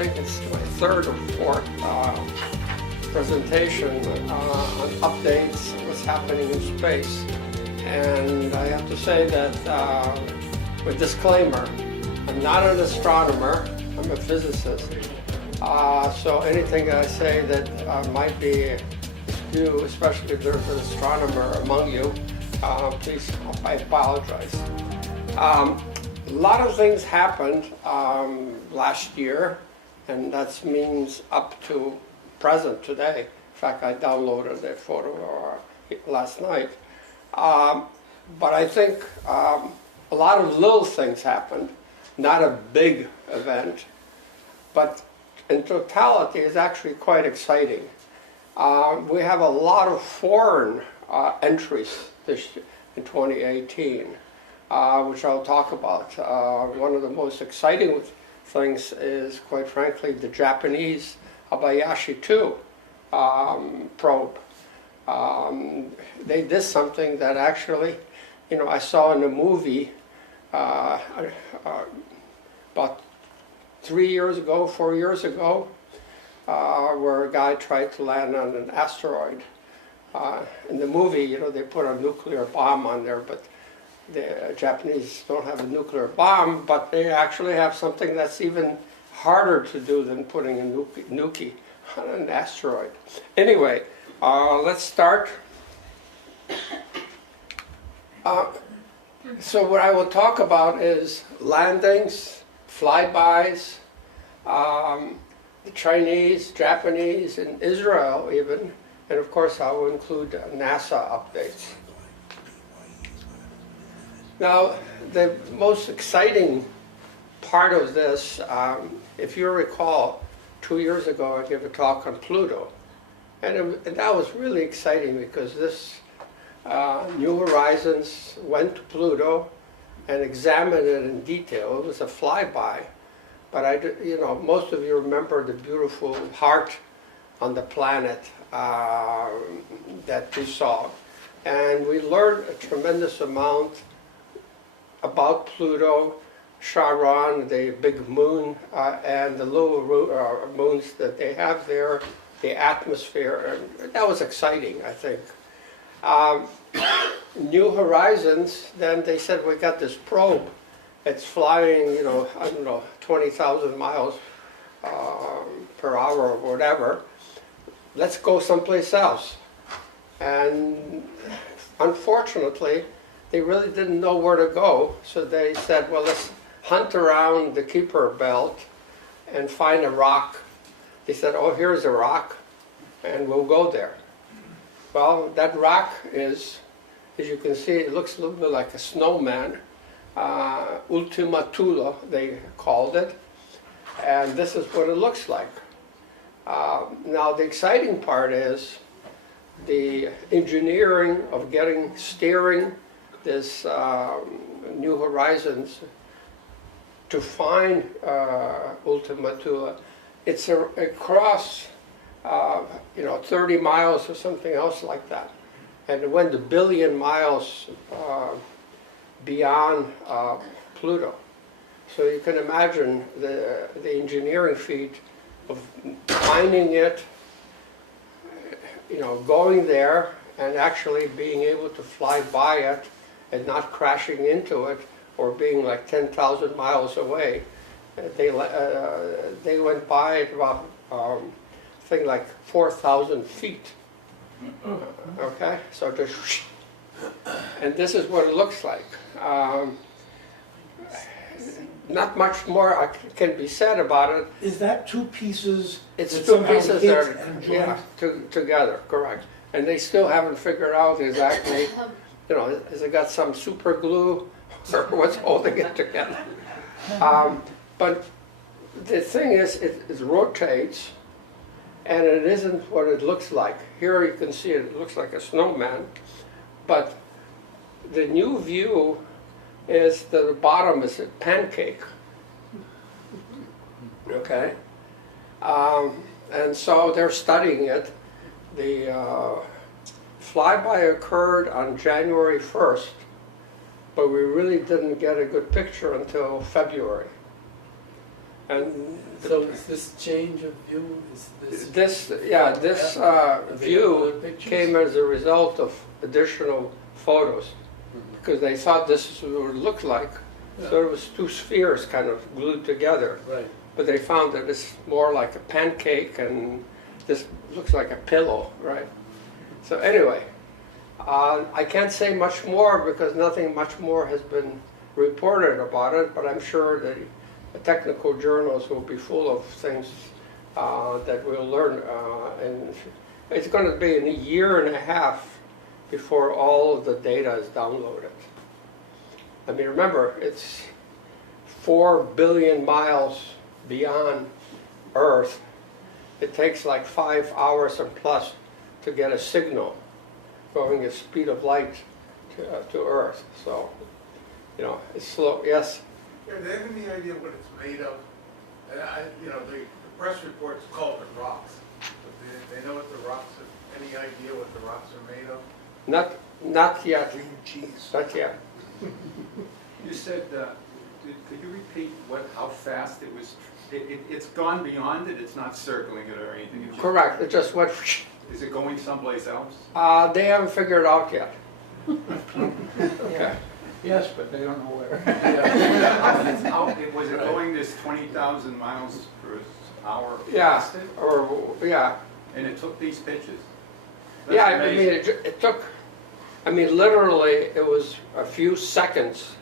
think it's my third or fourth presentation on updates, what's happening in space. And I have to say that, with disclaimer, I'm not an astronomer, I'm a physicist. So anything I say that might be new, especially if there's an astronomer among you, please, I apologize. A lot of things happened last year, and that means up to present today. In fact, I downloaded that photo last night. But I think a lot of little things happened, not a big event, but in totality it's actually quite exciting. We have a lot of foreign entries in 2018, which I'll talk about. One of the most exciting things is, quite frankly, the Japanese Hayabusa II probe. They did something that actually, I saw in a movie about 4 years ago, where a guy tried to land on an asteroid. In the movie, they put a nuclear bomb on there, but the Japanese don't have a nuclear bomb, but they actually have something that's even harder to do than putting a nuke on an asteroid. Anyway, let's start. So what I will talk about is landings, flybys, the Chinese, Japanese, and Israel even, and of course I will include NASA updates. Now, the most exciting part of this, if you recall, 2 years ago I gave a talk on Pluto, and that was really exciting because this New Horizons went to Pluto and examined it in detail. It was a flyby, but most of you remember the beautiful heart on the planet that we saw, and we learned a tremendous amount about Pluto, Charon, the big moon, and the little moons that they have there, the atmosphere, and that was exciting, I think. New Horizons, then they said, we got this probe. It's flying, 20,000 miles per hour or whatever. Let's go someplace else. And unfortunately, they really didn't know where to go, so they said, well, let's hunt around the Kuiper belt and find a rock. They said, oh, here's a rock, and we'll go there. Well, that rock is, as you can see, it looks a little bit like a snowman. Ultima Thule, they called it, and this is what it looks like. Now, the exciting part is the engineering of steering this New Horizons to find Ultima Thule. It's across 30 miles or something else like that, and it went a billion miles beyond Pluto. So you can imagine the engineering feat of finding it, going there and actually being able to fly by it and not crashing into it or being like 10,000 miles away. They went by at about, I think, like 4,000 feet. Okay, so just, and this is what it looks like. Not much more can be said about it. Is that two pieces? It's two pieces that are together, correct. And they still haven't figured out exactly, has it got some super glue or what's holding it together? But the thing is, it rotates, and it isn't what it looks like. Here you can see it looks like a snowman, but the new view is the bottom is a pancake. Okay? And so they're studying it. The flyby occurred on January 1st, but we really didn't get a good picture until February. And So is this change of view, is this? this view came as a result of additional photos, because they thought this is what it would look like. So it was two spheres kind of glued together. Right. But they found that it's more like a pancake, and this looks like a pillow, right? So anyway, I can't say much more because nothing much more has been reported about it, but I'm sure that the technical journals will be full of things that we'll learn. And it's going to be in a year and a half before all of the data is downloaded. I mean, remember, it's 4 billion miles beyond Earth. It takes like 5 hours and plus to get a signal going at speed of light to Earth. So, you know, it's slow. Yes? Yeah, do they have any idea what it's made of? The press reports call it rocks, but they know what the rocks are, any idea what the rocks are made of? Not yet. Green cheese. Not yet. You said, could you repeat how fast it was? It's gone beyond it, it's not circling it or anything? It's just- Correct. It just went. Is it going someplace else? They haven't figured it out yet. Okay. Yes, but they don't know where. Was it going this 20,000 miles per hour? Yeah. past it? Or yeah. And it took these pictures? That's Yeah. I mean, amazing. it took. I mean, literally, it was a few seconds.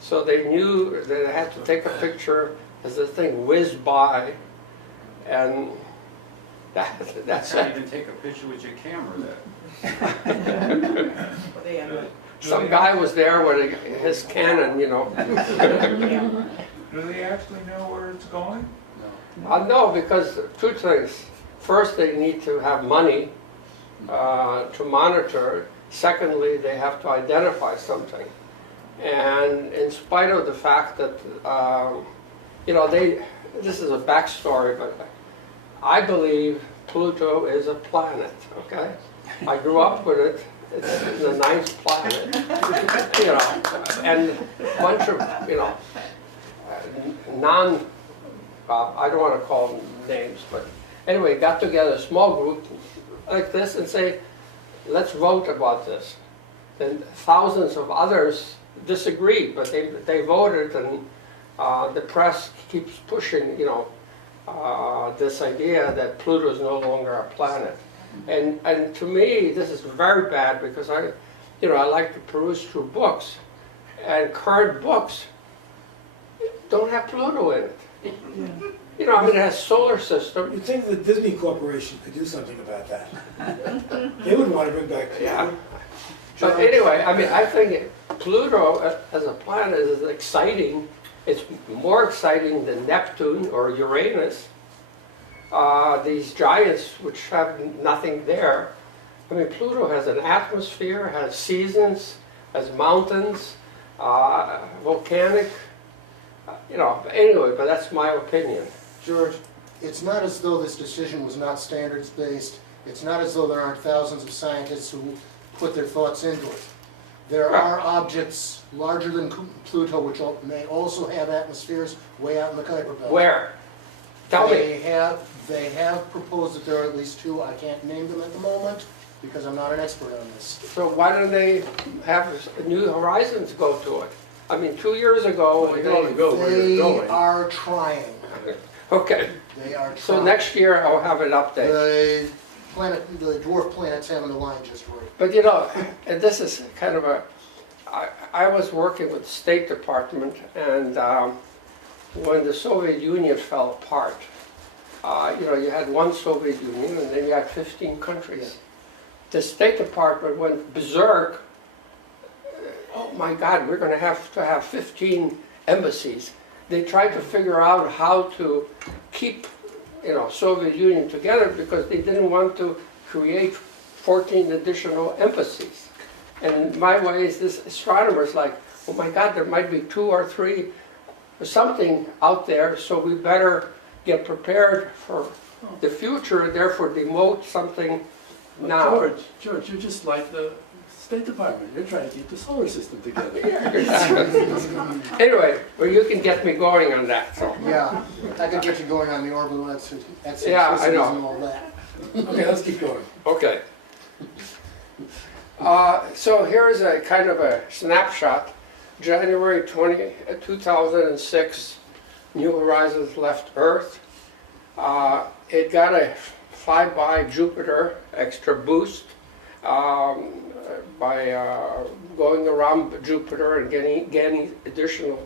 So they knew that they had to take a picture as the thing whizzed by, and that's You can't it. even take a picture with your camera there. Some guy was there with his Canon, you know. Do they actually know where it's going? No, because two things. First, they need to have money to monitor. Secondly, they have to identify something. And in spite of the fact that, this is a backstory, but I believe Pluto is a planet, okay? I grew up with it. It's the ninth planet, and a bunch of, I don't want to call them names, but anyway, got together a small group like this and say, let's vote about this. And thousands of others disagreed, but they voted, and the press keeps pushing, this idea that Pluto is no longer a planet. And to me, this is very bad because I like to peruse through books, and current books don't have Pluto in it. It has solar system. You'd think the Disney Corporation could do something about that. They would want to bring back Pluto. Yeah. But anyway, I think Pluto as a planet is exciting. It's more exciting than Neptune or Uranus. These giants which have nothing there. Pluto has an atmosphere, has seasons, has mountains, volcanic, anyway, but that's my opinion. George, it's not as though this decision was not standards-based. It's not as though there aren't thousands of scientists who put their thoughts into it. There are objects larger than Pluto which may also have atmospheres way out in the Kuiper Belt. Where? Tell me. They have proposed that there are at least two. I can't name them at the moment because I'm not an expert on this. So why don't they have New Horizons go to it? 2 years ago, They are trying. Okay. They are trying. So next year I'll have an update. The dwarf planets haven't aligned just right. But and this is kind of I was working with the State Department, and when the Soviet Union fell apart, you had one Soviet Union, and then you had 15 countries. The State Department went berserk. Oh my God, we're going to have 15 embassies. They tried to figure out how to keep, Soviet Union together because they didn't want to create 14 additional embassies. And my way is this astronomer's like, oh my God, there might be 2 or 3 or something out there, so we better get prepared for the future, therefore demote something now. George, you're just like the State Department, you're trying to keep the solar system together. Anyway, well, you can get me going on that, so. Yeah, I could get you going on the orbital eccentricities Yeah, I know. and all that. Okay, let's keep going. Okay. So here's a kind of a snapshot. January 2006, New Horizons left Earth. It got a flyby Jupiter extra boost by going around Jupiter and gaining additional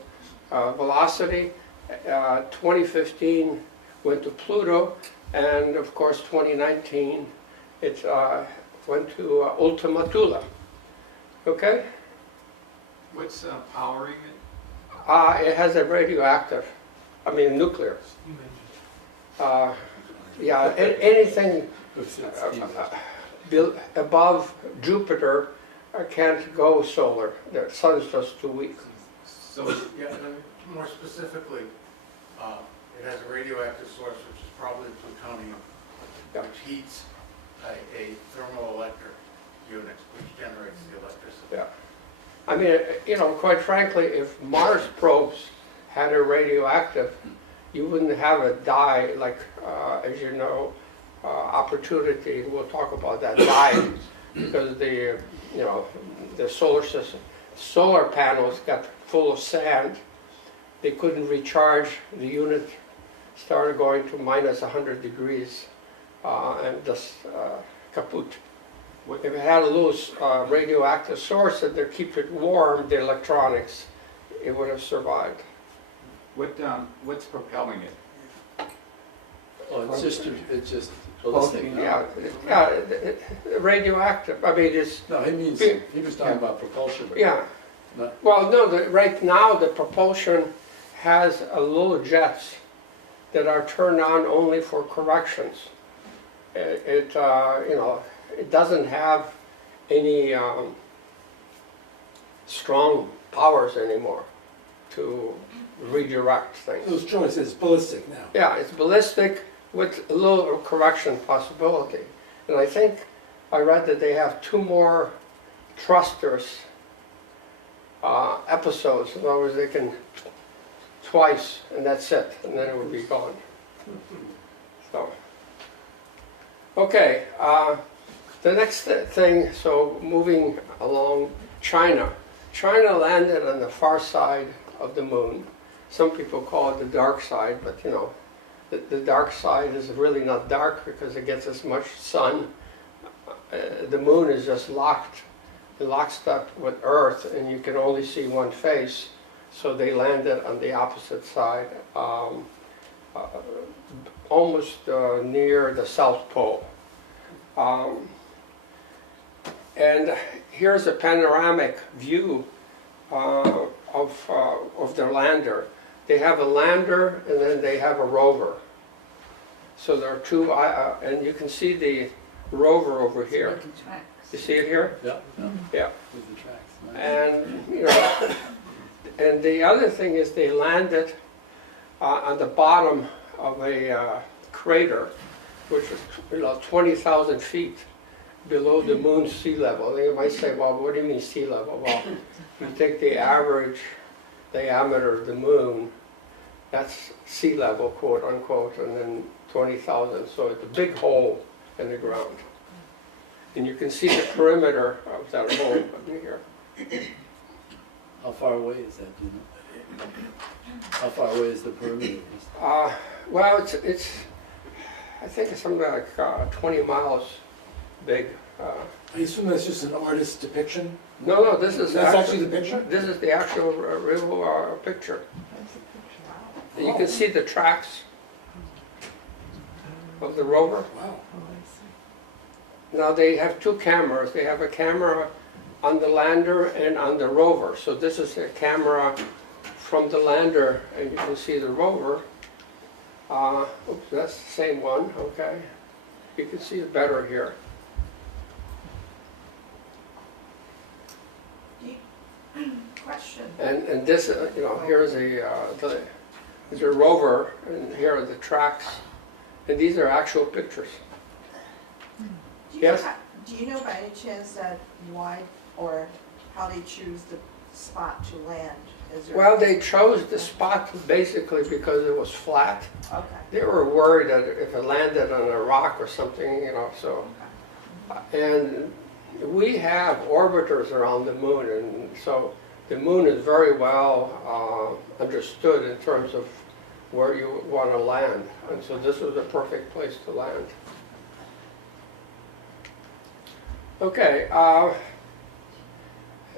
velocity. 2015 went to Pluto, and of course 2019 it went to Ultima Thule. Okay? What's powering it? It has a radioactive, I mean nuclear. Yeah, anything above Jupiter can't go solar. The sun's just too weak. So, Yeah, and more specifically, it has a radioactive source, which is probably plutonium, Yeah. which heats a thermoelectric unit, which generates the electricity. Yeah. I mean, quite frankly, if Mars probes had a radioactive, you wouldn't have a dye like, as you know, opportunity. We'll talk about that dye because the solar system, solar panels got full of sand. They couldn't recharge. The unit started going to minus 100 degrees and just kaput. If it had a little radioactive source that would keep it warm, the electronics, it would have survived. what's propelling it? Oh, it's just Well, ballistic. radioactive. I mean, it's No, he was talking about propulsion. but yeah. not- Well, no. Right now, the propulsion has a little jets that are turned on only for corrections. It doesn't have any strong powers anymore to redirect things. Those choices, it's ballistic now. Yeah, it's ballistic with a little correction possibility. And I think I read that they have 2 more thrusters episodes. In other words, they can twice and that's it, and then it would be gone. So, okay, the next thing, so moving along, China. China landed on the far side of the moon. Some people call it the dark side, but the dark side is really not dark because it gets as much sun. The moon is just locked up with Earth, and you can only see one face. So they landed on the opposite side, almost near the South Pole. And here's a panoramic view of their lander. They have a lander and then they have a rover. So there are 2, and you can see the rover over here. You see it here? Yeah, Yeah. with the tracks. And and the other thing is they landed on the bottom of a crater, which is 20,000 feet below the moon's sea level. You might say, well, what do you mean sea level? Well, you take the average diameter of the moon, that's sea level, quote unquote, and then 20,000. So it's a big hole in the ground. And you can see the perimeter of that hole here. How far away is that, do you know? How far away is the perimeter? Well, it's I think it's something like 20 miles big. I assume that's just an artist's depiction? No, this is That's actually the picture? This is the actual real picture. And you can see the tracks of the rover. Wow. Now they have 2 cameras. They have a camera on the lander and on the rover. So this is a camera from the lander, and you can see the rover. Oops, that's the same one. Okay, you can see it better here. Question. And this, here's there's a rover, and here are the tracks, and these are actual pictures. Do you Yes? Do you know by any chance that why Or how they choose the spot to land? Is there? Well, they chose the spot basically because it was flat. Okay. They were worried that if it landed on a rock or something, so. And we have orbiters around the moon, and so the moon is very well understood in terms of where you want to land. And so this was a perfect place to land. Okay,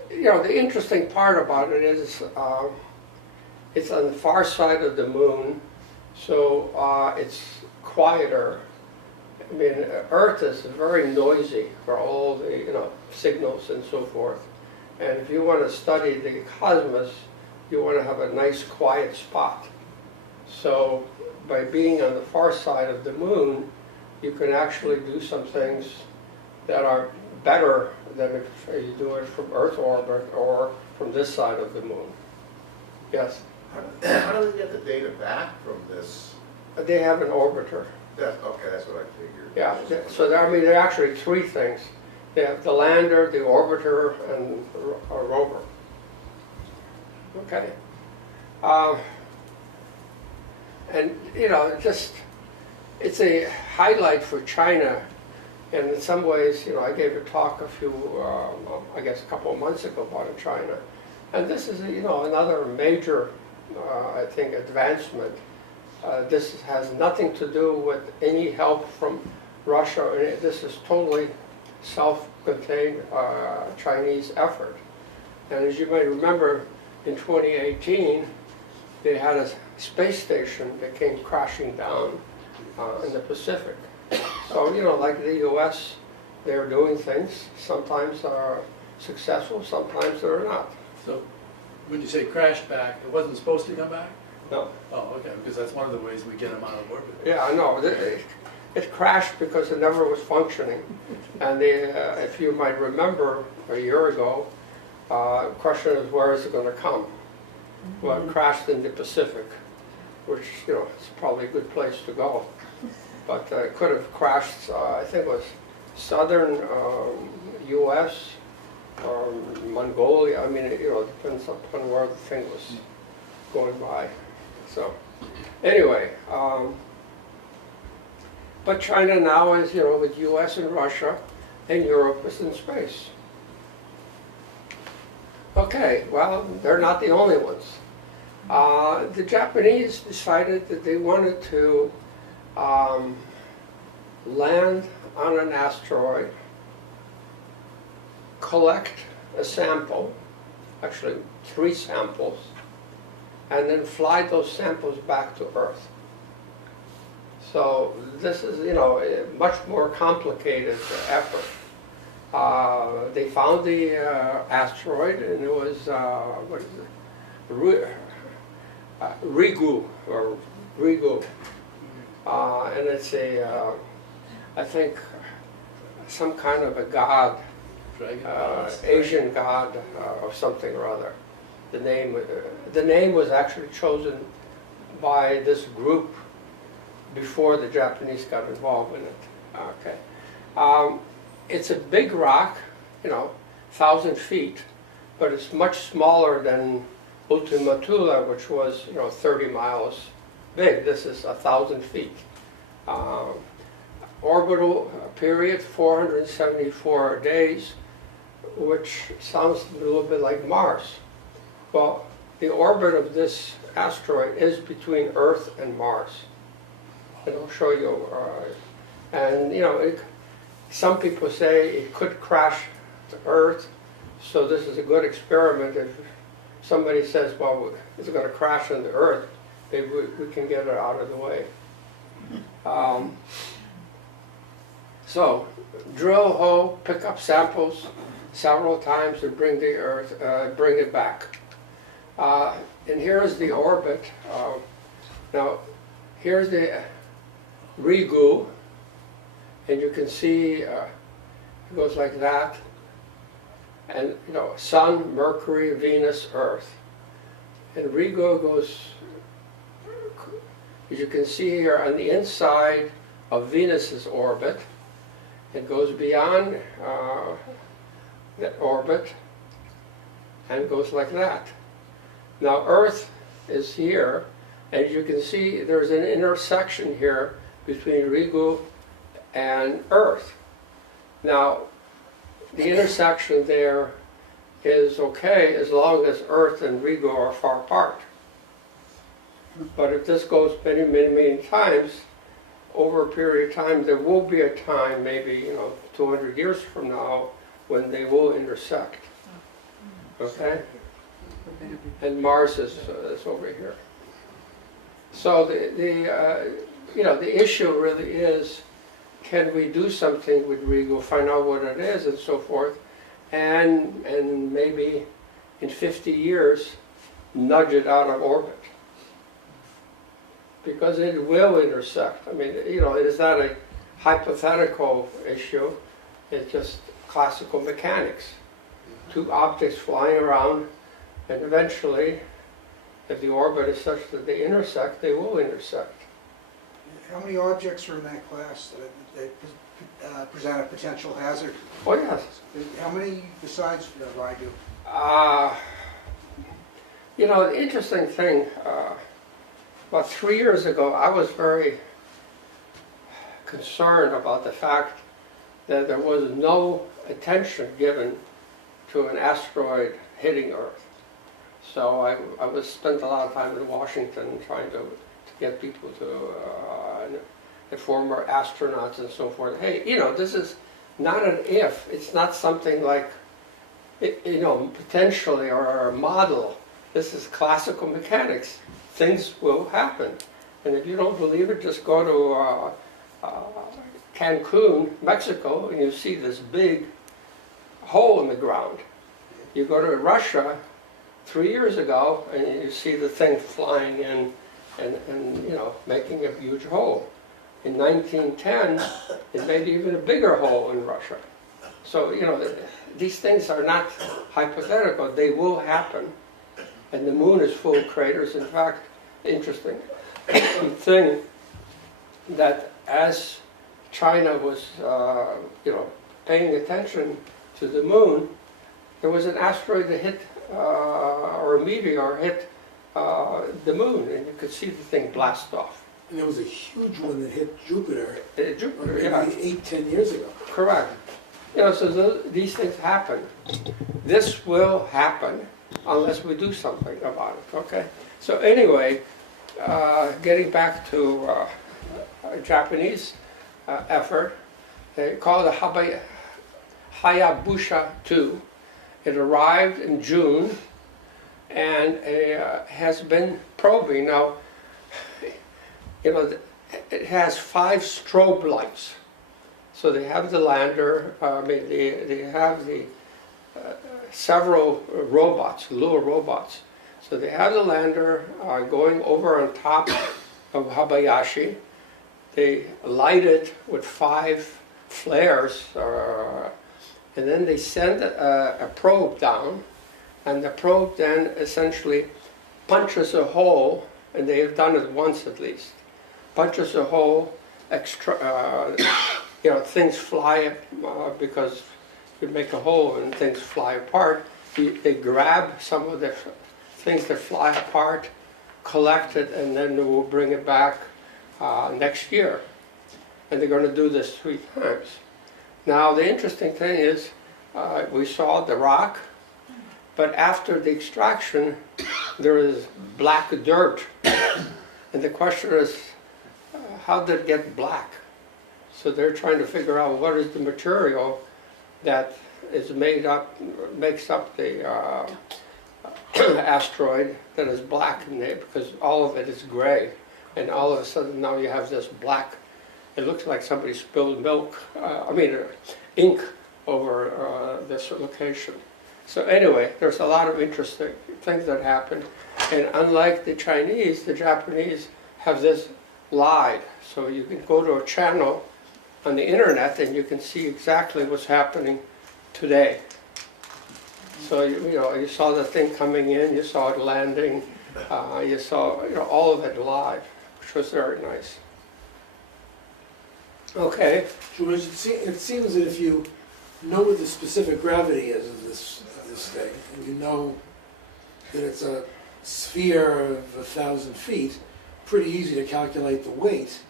the interesting part about it is it's on the far side of the moon, so it's quieter. I mean, Earth is very noisy for all the signals and so forth. And if you want to study the cosmos, you want to have a nice quiet spot. So by being on the far side of the moon, you can actually do some things that are better than if you do it from Earth orbit or from this side of the moon. Yes? How do they get the data back from this? They have an orbiter. Okay, that's what I figured. Yeah, so there are actually three things. They have the lander, the orbiter, and a rover. Okay. And, it's a highlight for China. And in some ways, I gave a talk a couple of months ago about China. And this is, another major, I think, advancement. This has nothing to do with any help from Russia. This is totally self-contained Chinese effort. And as you might remember, in 2018, they had a space station that came crashing down in the Pacific. So, like the US, they're doing things. Sometimes are successful, sometimes they're not. So when you say crash back, it wasn't supposed to come back? No. Oh, okay, because that's one of the ways we get them out of orbit. Yeah, I know. It crashed because it never was functioning. And if you might remember a year ago, the question is, where is it going to come? Well, it crashed in the Pacific, which, is probably a good place to go. But it could have crashed, I think it was southern US or Mongolia. I mean, it depends upon where the thing was going by. So, anyway, but China now is, with US and Russia, and Europe is in space. Okay, well, they're not the only ones. The Japanese decided that they wanted to land on an asteroid, collect a sample, actually 3 samples, and then fly those samples back to Earth. So this is, a much more complicated effort. They found the asteroid, and it was, Ryugu, or Ryugu. And it's I think, some kind of a god, Asian god or something or other. The name was actually chosen by this group before the Japanese got involved in it. Okay. It's a big rock, 1,000 feet, but it's much smaller than Ultima Thule, which was, 30 miles big. This is 1,000 feet. Orbital period, 474 days, which sounds a little bit like Mars. Well, the orbit of this asteroid is between Earth and Mars. And I'll show you. And, some people say it could crash to Earth, so this is a good experiment. If somebody says, well, it's going to crash into Earth, maybe we can get it out of the way. So, drill hole, pick up samples several times and bring it back. And here's the orbit. Now, here's the Ryugu, and you can see it goes like that. And Sun, Mercury, Venus, Earth. And Ryugu goes, as you can see here, on the inside of Venus's orbit. It goes beyond that orbit and goes like that. Now Earth is here, and you can see there's an intersection here between Ryugu and Earth. Now, the intersection there is okay as long as Earth and Ryugu are far apart. But if this goes many, many, many times, over a period of time, there will be a time, maybe 200 years from now, when they will intersect. Okay? And Mars is over here. So the issue really is, can we do something with Ryugu, find out what it is, and so forth, and maybe in 50 years nudge it out of orbit, because it will intersect. I mean, it is not a hypothetical issue. It's just classical mechanics. Two objects flying around, and eventually, if the orbit is such that they intersect, they will intersect. How many objects are in that class that present a potential hazard? Oh yes. How many besides Ryugu? The interesting thing, about 3 years ago, I was very concerned about the fact that there was no attention given to an asteroid hitting Earth. So I spent a lot of time in Washington trying to get people the former astronauts and so forth. Hey, this is not an if. It's not something like, potentially or a model. This is classical mechanics. Things will happen. And if you don't believe it, just go to Cancun, Mexico, and you see this big hole in the ground. You go to Russia 3 years ago, and you see the thing flying in and making a huge hole. In 1910, it made even a bigger hole in Russia. So, these things are not hypothetical. They will happen. And the moon is full of craters. In fact, interesting thing that as China was, paying attention to the moon, there was an asteroid that hit, or a meteor hit the moon, and you could see the thing blast off. And there was a huge one that hit Jupiter. Jupiter, maybe 8-10 years ago. Correct. So these things happen. This will happen unless we do something about it, okay? So anyway, getting back to a Japanese effort, they call it the Hayabusa II. It arrived in June and has been probing. Now, it has 5 strobe lights. So they have the lander, they have the several robots, little robots. So they have the lander going over on top of Hayabusa. They light it with 5 flares, and then they send a probe down, and the probe then essentially punches a hole, and they have done it once at least, punches a hole, things fly because you make a hole and things fly apart. They grab some of the things that fly apart, collect it, and then they will bring it back next year. And they're going to do this 3 times. Now the interesting thing is, we saw the rock, but after the extraction, there is black dirt. And the question is, how did it get black? So they're trying to figure out what is the material that is makes up the asteroid that is black in there, because all of it is gray. And all of a sudden now you have this black, it looks like somebody spilled ink over this location. So anyway, there's a lot of interesting things that happen. And unlike the Chinese, the Japanese have this live. So you can go to a channel on the internet and you can see exactly what's happening today. So you saw the thing coming in, you saw it landing, you saw all of it live, which was very nice. Okay. George, it seems that if you know what the specific gravity is of this thing, and you know that it's a sphere of 1,000 feet, pretty easy to calculate the weight,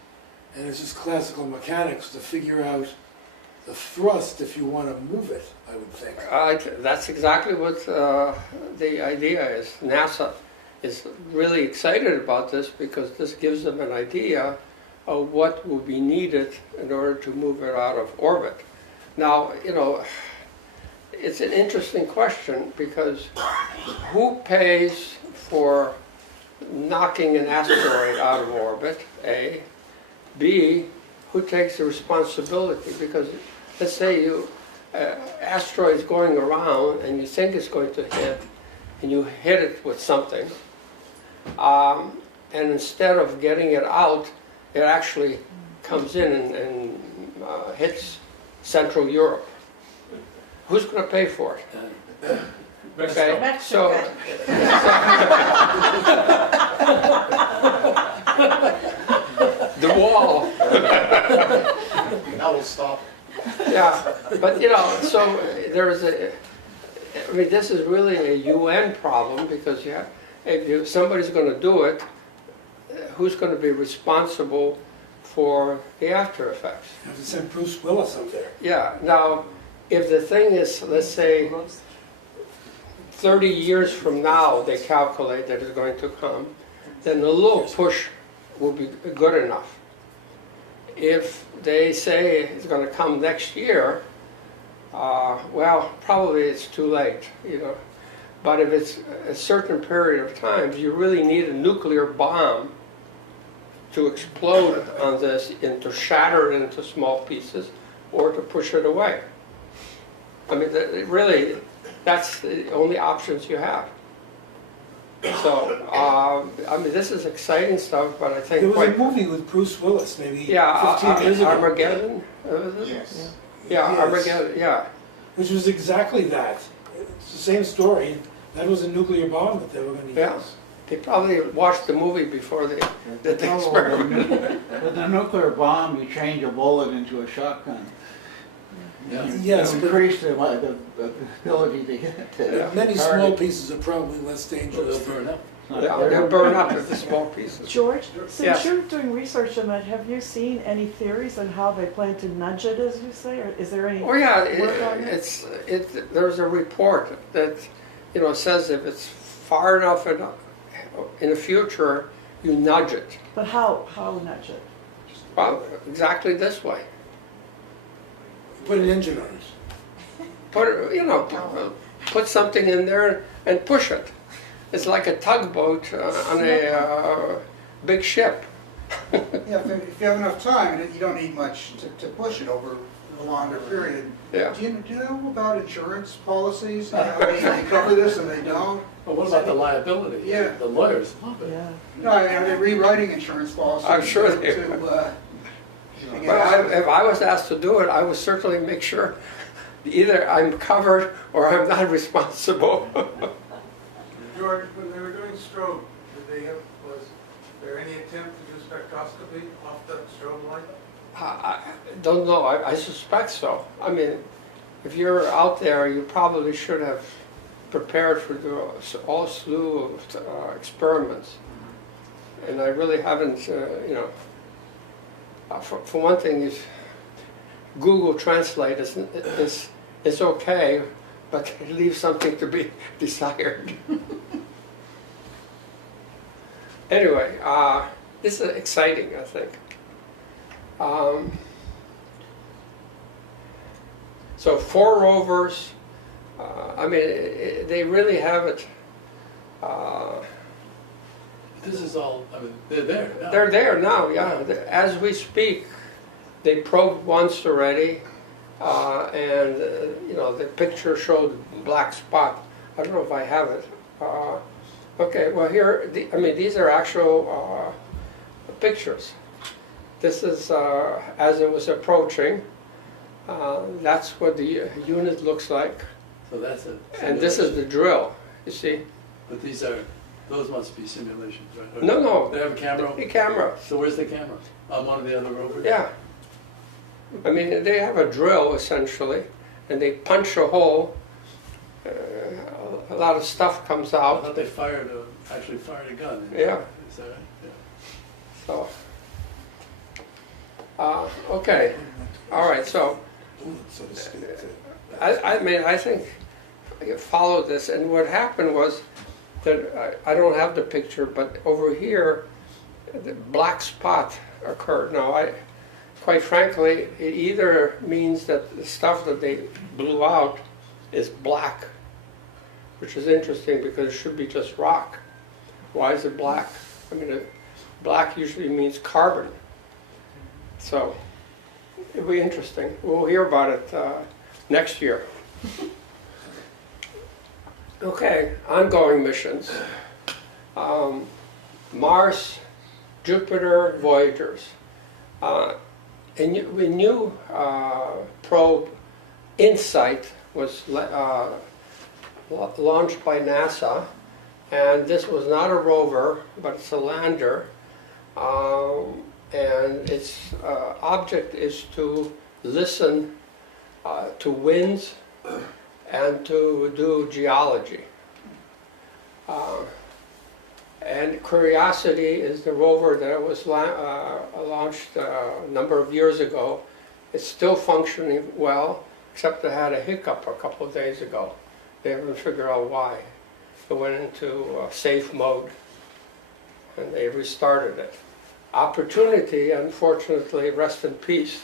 and it's just classical mechanics to figure out the thrust if you want to move it, I would think. That's exactly what the idea is. NASA is really excited about this because this gives them an idea of what will be needed in order to move it out of orbit. Now, you know, it's an interesting question because who pays for knocking an asteroid out of orbit, A? B, who takes the responsibility? Because let's say you asteroid's going around and you think it's going to hit, and you hit it with something, and instead of getting it out, it actually comes in and hits Central Europe. Who's going to pay for it? Okay, Mexico. The wall. Now we'll stop. Yeah, but you know, so there's I mean, this is really a UN problem because if somebody's going to do it, who's going to be responsible for the after effects? You have to send Bruce Willis up there. Yeah, now, if the thing is, let's say, 30 years from now they calculate that it's going to come, then the little push will be good enough. If they say it's going to come next year, well, probably it's too late, you know. But if it's a certain period of time, you really need a nuclear bomb to explode on this and to shatter it into small pieces or to push it away. I mean, really, that's the only options you have. So, I mean, this is exciting stuff, but I think There was a movie with Bruce Willis maybe 15 years ago. Armageddon? Yes. Yeah, Yes. Armageddon, yeah. Which was exactly that. It's the same story. That was a nuclear bomb that they were going to Yeah. use. They probably watched the movie before they did the experiment. With a nuclear bomb, you change a bullet into a shotgun. Yes, You but increase the ability to hit it. many small Target. pieces are probably less dangerous. They'll burn up. Yeah, they'll burn up with the small pieces. George, since Yes. you're doing research on that, have you seen any theories on how they plan to nudge it, as you say, or is there any Oh yeah, work on it? there's a report that, you know, says if it's far enough in the future, you nudge it. But how nudge it? Well, exactly this way. Put an engine on it. Put something in there and push it. It's like a tugboat on a big ship. Yeah, if you have enough time, you don't need much to push it over a longer period. Yeah. Do you know about insurance policies? You know, they cover this and they don't? Well, what about the liability? Yeah. The lawyers love it. Yeah. No, I mean, are they rewriting insurance policies? I'm sure they to, are. to get But out of it? if I was asked to do it, I would certainly make sure either I'm covered or I'm not responsible. George, when they were doing strobe, was there any attempt to do spectroscopy off the strobe light? I don't know, I suspect so. I mean, if you're out there, you probably should have prepared for the all slew of experiments. And I really haven't, you know, for one thing, Google Translate is okay, but it leaves something to be desired. Anyway, this is exciting, I think. So 4 rovers, I mean, they really have it. This is all, I mean, they're there now. They're there now, yeah. As we speak, they probed once already, and you know, the picture showed black spot. I don't know if I have it. Okay, well here, I mean, these are actual pictures. This is as it was approaching. That's what the unit looks like. So that's it. And this is the drill, you see. But those must be simulations, right? Or No, no. They have a camera? The camera, So where's the camera? On one of the other rovers? yeah. I mean, they have a drill essentially, and they punch a hole, a lot of stuff comes I out. thought they actually fired a gun. Yeah. Is that right? So, okay, all right, so So to speak. I mean, I think I followed this, and what happened was that I don't have the picture, but over here, the black spot occurred. Now, quite frankly, it either means that the stuff that they blew out is black, which is interesting because it should be just rock. Why is it black? I mean, black usually means carbon. So, it'll be interesting. We'll hear about it next year. Okay, ongoing missions. Mars, Jupiter, Voyagers. A new probe, InSight, was launched by NASA, and this was not a rover, but it's a lander. And its object is to listen to winds and to do geology. And Curiosity is the rover that was launched a number of years ago. It's still functioning well, except it had a hiccup a couple of days ago. They haven't figured out why. It went into safe mode, and they restarted it. Opportunity, unfortunately, rest in peace.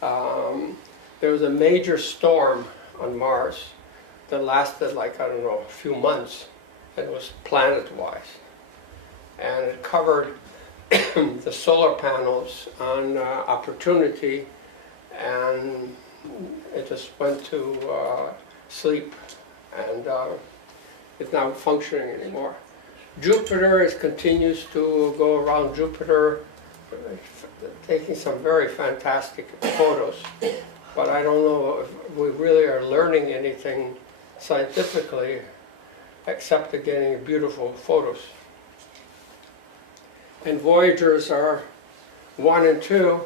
There was a major storm on Mars that lasted like, I don't know, a few months, and was planet-wise. And it covered the solar panels on Opportunity, and it just went to sleep, and it's not functioning anymore. Jupiter continues to go around Jupiter, taking some very fantastic photos, but I don't know if we really are learning anything scientifically except getting beautiful photos. And Voyagers are 1 and 2.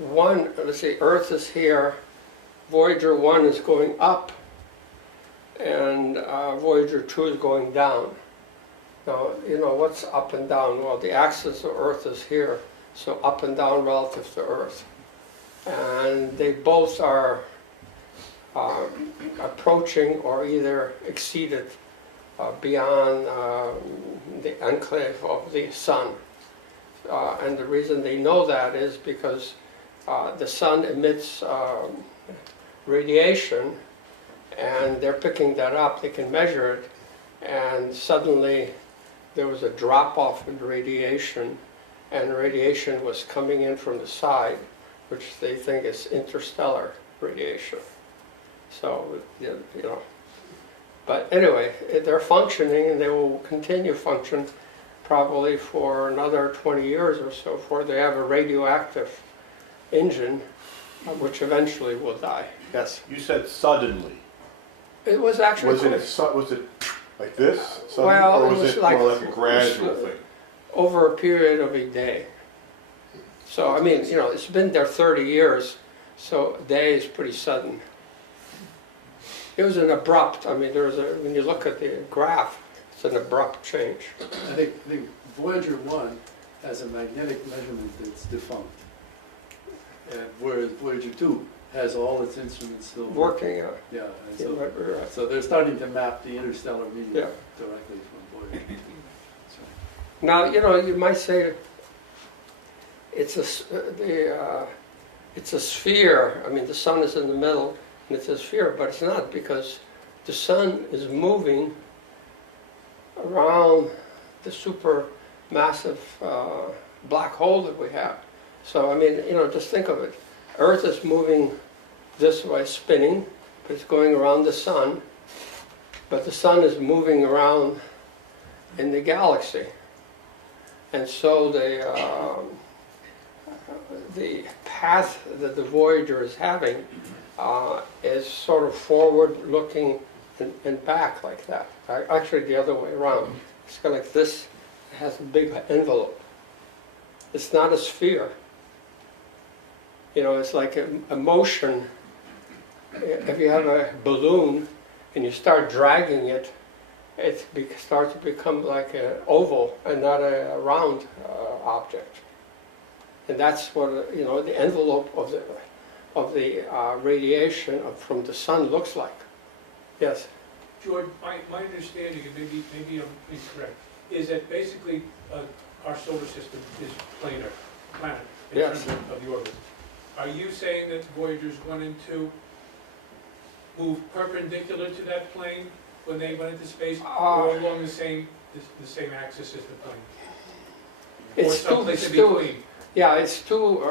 Let's see, Earth is here, Voyager 1 is going up, and Voyager 2 is going down. Now, you know, what's up and down? Well, the axis of Earth is here, so up and down relative to Earth. And they both are approaching or either exceeded beyond the enclave of the Sun. And the reason they know that is because the Sun emits radiation, and they're picking that up, they can measure it, and suddenly there was a drop-off in radiation, and radiation was coming in from the side, which they think is interstellar radiation. So, you know, but anyway, they're functioning, and they will continue function probably for another 20 years or so before they have a radioactive engine, which eventually will die. Yes. You said suddenly. It was actually Was it like this? Sudden, Well, or it was was it like- more like a gradual thing? over a period of a day. So, I mean, you know, it's been there 30 years, so a day is pretty sudden. It was an abrupt, I mean, when you look at the graph, it's an abrupt change. I think Voyager 1 has a magnetic measurement that's defunct. Whereas Voyager 2 has all its instruments still Working, Yeah, and yeah, so, right. so they're starting to map the interstellar medium Yeah. directly from Voyager 2. So, Now, you know, you might say it's a sphere. I mean, the sun is in the middle, and it's a sphere, but it's not, because the sun is moving around the supermassive black hole that we have. So, I mean, you know, just think of it. Earth is moving this way, spinning, but it's going around the sun, but the sun is moving around in the galaxy. And so the path that the Voyager is having is sort of forward-looking and back like that. Actually, the other way around. It's kind of like this. It has a big envelope. It's not a sphere. You know, it's like a motion if you have a balloon and you start dragging it, it starts to become like an oval and not a round object. And that's what, the envelope of the radiation from the sun looks like. Yes? George, my understanding, and maybe I'm incorrect, is that basically our solar system is planar, planet, in Yes. terms of the orbit. Are you saying that Voyagers 1 and 2 moved perpendicular to that plane when they went into space, or along the same axis as the plane? Or someplace in between? Yeah, it's too...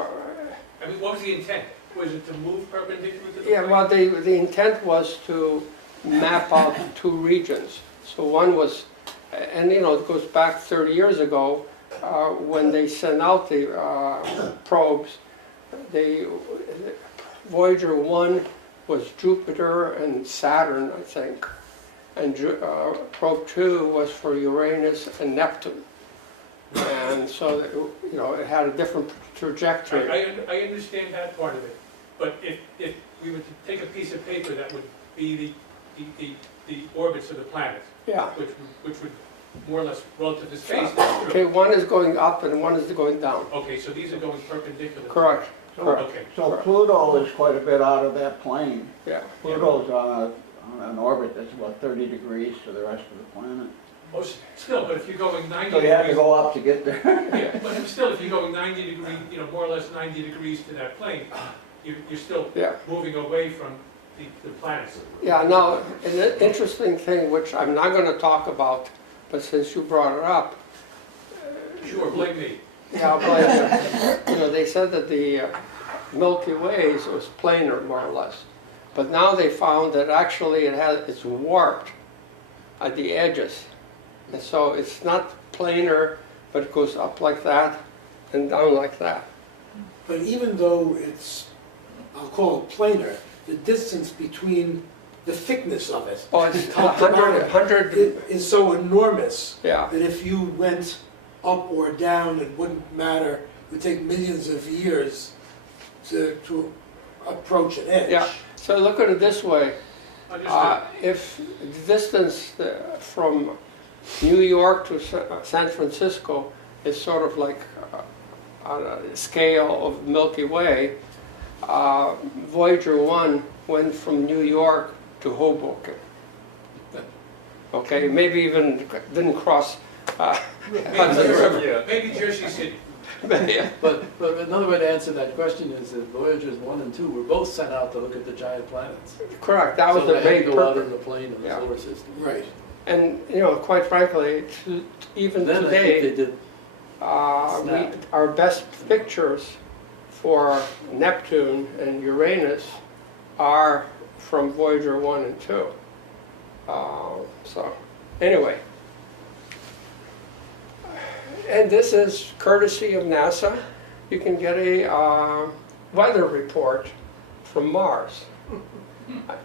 I mean, what was the intent? Was it to move perpendicular to the Yeah, plane? well, the intent was to map out two regions. So one was, and it goes back 30 years ago, when they sent out the probes, Voyager 1 was Jupiter and Saturn, I think. And probe 2 was for Uranus and Neptune. And so, it had a different trajectory. I understand that part of it, but if we were to take a piece of paper that would be the orbits of the planets, Yeah. which would more or less relative to space. Okay, one is going up and one is going down. Okay, so these are going perpendicular. Correct. Correct. Okay. So Pluto is quite a bit out of that plane. Yeah. Pluto's on an orbit that's about 30 degrees to the rest of the planet. Oh, still, but if you're going 90 So you have to degrees, go up to get there. yeah, but still, if you're going 90 degrees, more or less 90 degrees to that plane, you're still Yeah. moving away from the planets. Yeah, now, an interesting thing, which I'm not going to talk about, but since you brought it up, Sure, blame me. yeah, but, they said that the Milky Way was planar, more or less. But now they found that actually it's warped at the edges. And so it's not planar, but it goes up like that and down like that. But even though it's, I'll call it planar, the distance between the thickness of it, Oh, it's top to bottom, 100, it is so enormous yeah. that if you went up or down, it wouldn't matter. It would take millions of years to approach an edge. Yeah, so look at it this way. Understood. If the distance from New York to San Francisco is sort of like on a scale of Milky Way, Voyager 1 went from New York to Hoboken. Okay, maybe even didn't cross Hudson River. Maybe Jersey City. Yeah. But another way to answer that question is that Voyagers 1 and 2 were both sent out to look at the giant planets. Correct, that was So the they had main to go out in purpose. the plane of the Yeah. solar system. Right. And, quite frankly, even Then I think today, they did snap. our best pictures for Neptune and Uranus are from Voyager 1 and 2. So, anyway. And this is courtesy of NASA. You can get a weather report from Mars,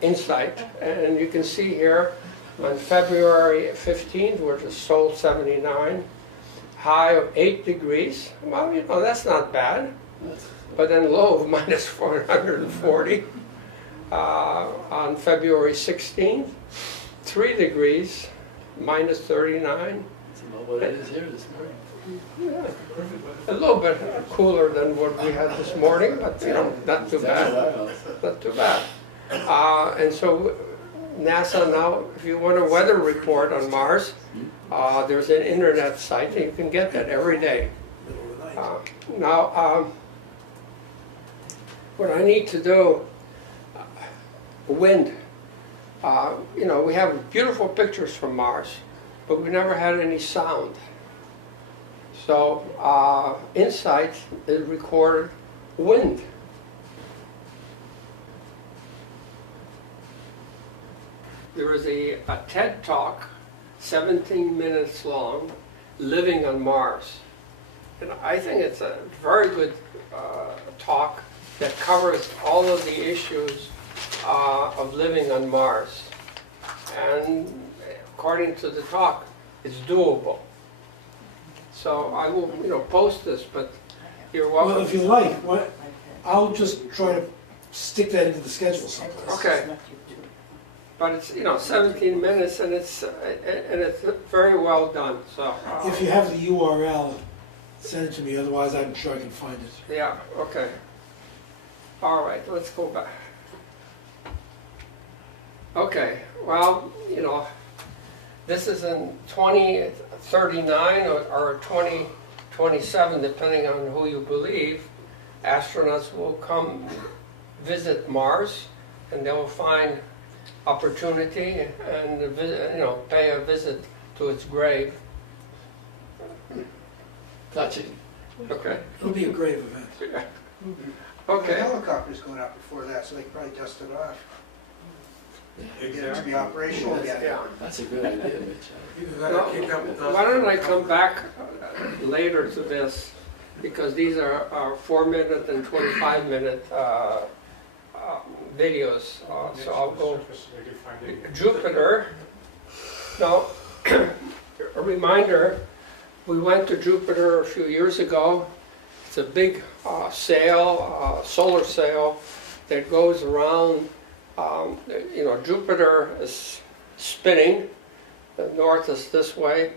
InSight. And you can see here on February 15th, which is Sol 79, high of 8 degrees. Well, that's not bad. But then low of minus 440. On February 16th, 3 degrees, minus 39. That's about what it is here this morning. Yeah, a little bit cooler than what we had this morning, but not too bad. Not too bad. And so NASA now, if you want a weather report on Mars, there's an internet site and you can get that every day. Now, what I need to do, wind. We have beautiful pictures from Mars, but we never had any sound. So InSight is recorded wind. There was a TED Talk, 17 minutes long, Living on Mars. And I think it's a very good talk that covers all of the issues of living on Mars. And according to the talk, it's doable. So I will, post this, but you're welcome. Well, if you like, I'll just try to stick that into the schedule someplace. Okay. But it's, 17 minutes and it's very well done, so. If you have the URL, send it to me, otherwise I'm sure I can find it. Yeah, okay. All right, let's go back. Okay, well, this is in 2039 or 2027, depending on who you believe. Astronauts will come visit Mars, and they will find opportunity and pay a visit to its grave. Touching. Okay. It'll be a grave event. The Okay. helicopter's going up before that, so they can probably dust it off. Get it to be operational again. Yeah. That's a good idea, Mitch. Either that or kick up dust. Why don't I come back later to this, because these are 4-minute and 25-minute videos. So I'll go Jupiter. Now, a reminder, we went to Jupiter a few years ago. It's a big solar sail that goes around. Jupiter is spinning, the north is this way,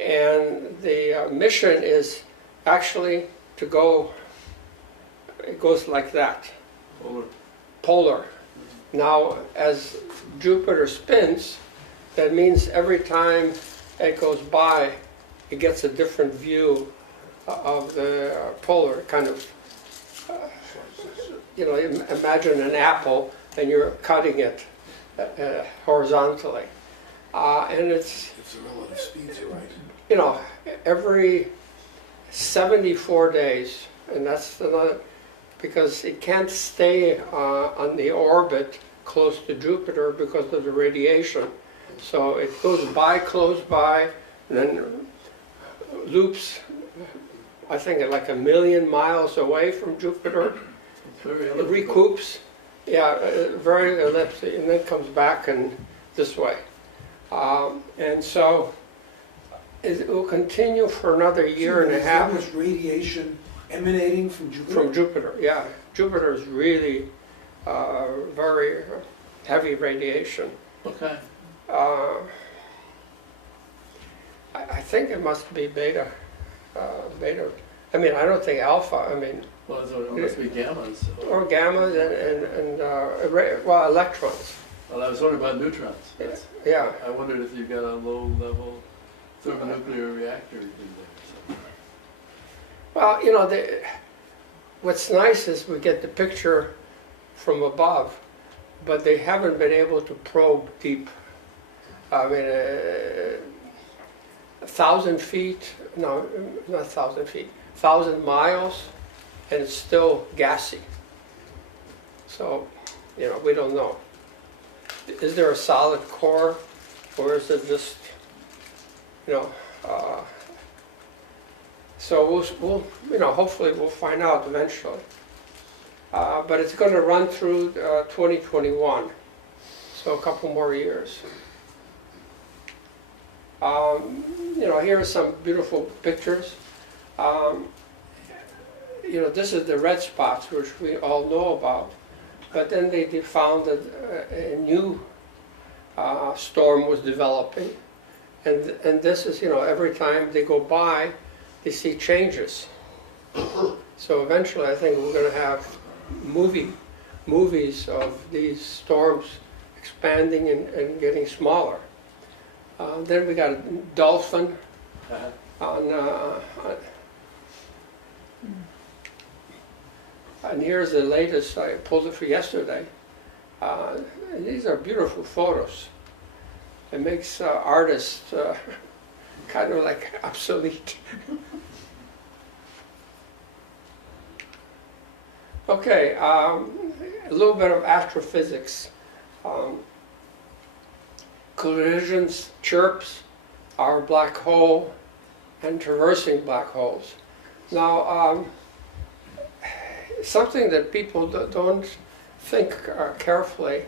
and the mission is actually to go, it goes like that, polar. Now, as Jupiter spins, that means every time it goes by, it gets a different view of the polar, kind of, imagine an apple and you're cutting it horizontally. And it's It's a relative speed, you're right. every 74 days, and that's another, because it can't stay on the orbit close to Jupiter because of the radiation. So it goes by, close by, and then loops, I think like 1 million miles away from Jupiter. It recoups, very elliptic, and then comes back and this way. And so it will continue for another year and a half. Is there much radiation emanating from Jupiter? From Jupiter, yeah. Jupiter is really very heavy radiation. Okay. I think it must be beta. I mean, I don't think alpha. I mean, Well, it must be gammas. or gammas and electrons. Well, I was wondering about neutrons. Yeah. I wondered if you got a low-level thermonuclear reactor in there. Well, what's nice is we get the picture from above, but they haven't been able to probe deep. I mean, 1,000 feet, no, not 1,000 feet, 1,000 miles, and it's still gassy. So, we don't know. Is there a solid core, or is it just, so we'll hopefully we'll find out eventually. But it's going to run through 2021, so a couple more years. Here are some beautiful pictures. This is the red spots, which we all know about. But then they found that a new storm was developing. And this is, every time they go by, they see changes. So eventually I think we're going to have movies of these storms expanding and getting smaller. Then we got a dolphin and here's the latest, I pulled it for yesterday. And these are beautiful photos. It makes artists kind of like obsolete. Okay, a little bit of astrophysics. Collisions, chirps, are a black hole, and traversing black holes. Now, something that people don't think carefully,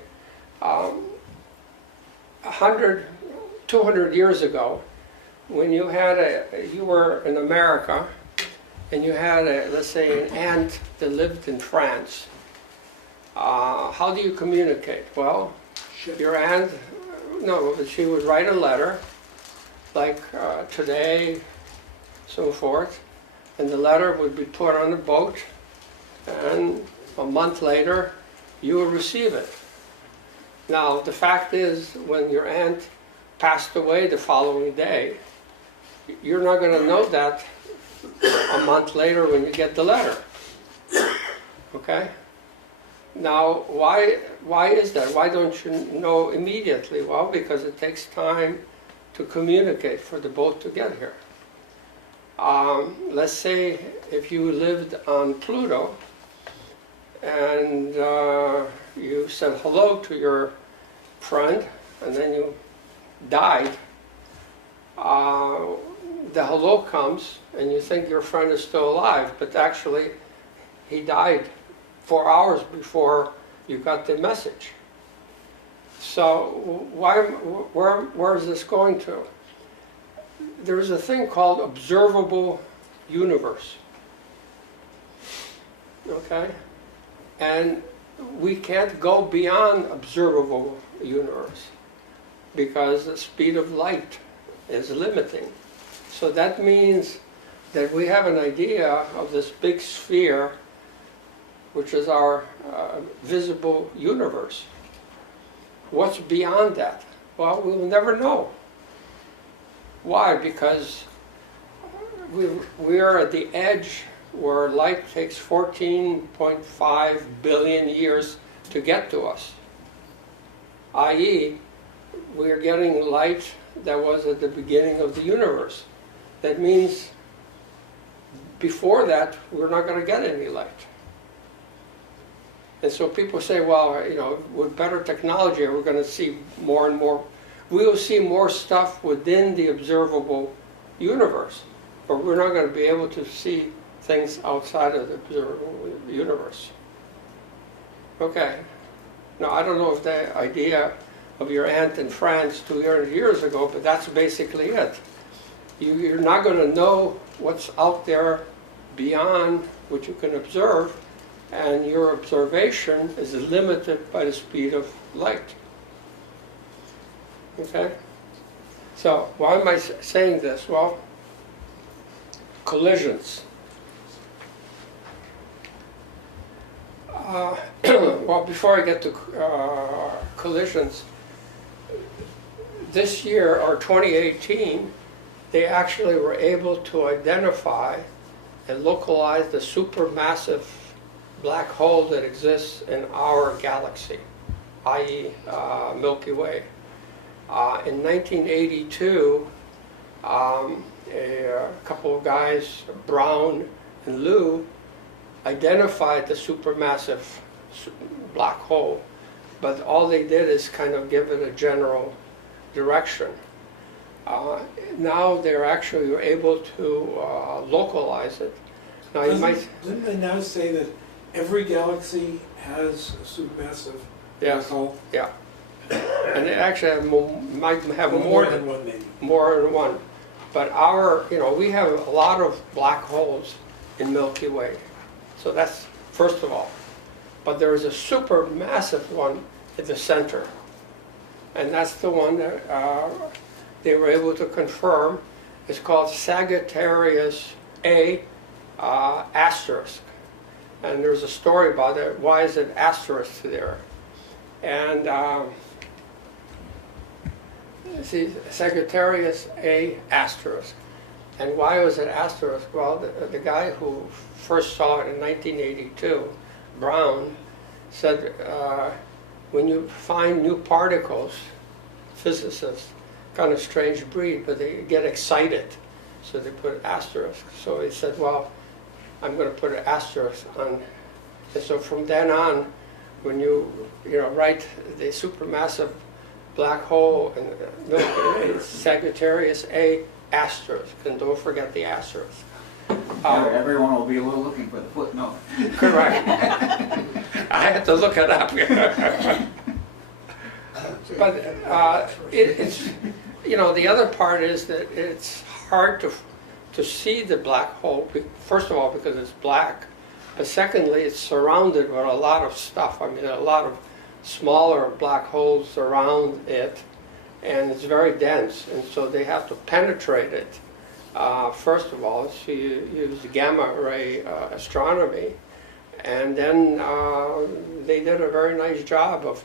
100, 200 years ago, when you were in America, and you had let's say an aunt that lived in France, How do you communicate? Well, Ship. your aunt, no, but she would write a letter, like today, so forth, and the letter would be put on a boat, and a month later, you will receive it. Now, the fact is, when your aunt passed away the following day, you're not going to know that a month later when you get the letter. Okay? Now, why is that? Why don't you know immediately? Well, because it takes time to communicate for the boat to get here. Let's say if you lived on Pluto and you said hello to your friend and then you died, the hello comes and you think your friend is still alive, but actually he died 4 hours before you got the message. So where is this going to? There's a thing called Observable Universe. Okay? And we can't go beyond Observable Universe because the speed of light is limiting. So that means that we have an idea of this big sphere, which is our visible universe. What's beyond that? Well, we will never know. Why? Because we are at the edge where light takes 14.5 billion years to get to us. I.e., we are getting light that was at the beginning of the universe. That means before that, we're not going to get any light. And so people say, well, you know, with better technology, we're going to see more and more. We will see more stuff within the observable universe, but we're not going to be able to see things outside of the observable universe. Okay. Now, I don't know if the idea of your aunt in France 200 years ago, but that's basically it. You're not going to know what's out there beyond what you can observe, and your observation is limited by the speed of light. Okay? So, why am I saying this? Well, collisions. Well, before I get to collisions, this year, or 2018, they actually were able to identify and localize the supermassive black hole that exists in our galaxy, i.e. Milky Way. In 1982, a couple of guys, Brown and Liu, identified the supermassive black hole, but all they did is kind of give it a general direction. Now they're actually able to localize it. Now you might... Didn't they now say that every galaxy has a supermassive black hole? Yeah. And it actually might have More than one, maybe. More than one. But our, you know, we have a lot of black holes in Milky Way. So that's first of all. But there is a supermassive one at the center. And that's the one that they were able to confirm. It's called Sagittarius A asterisk. And there's a story about it. Why is it asterisk there? And see, Sagittarius A asterisk. And why was it asterisk? Well, the guy who first saw it in 1982, Brown, said when you find new particles, physicists, kind of strange breed, but they get excited, so they put asterisk. So he said, well, I'm going to put an asterisk on. And so from then on, when you write the supermassive black hole and Milky Way, it's Sagittarius A asterisk, and don't forget the asterisk. Everyone will be looking for the footnote. Correct. I had to look it up. But it's, you know, the other part is that it's hard to see the black hole, first of all because it's black, But secondly, it's surrounded with a lot of stuff. I mean, a lot of smaller black holes around it, and it's very dense, and so they have to penetrate it. First of all, she used gamma ray astronomy, and then they did a very nice job of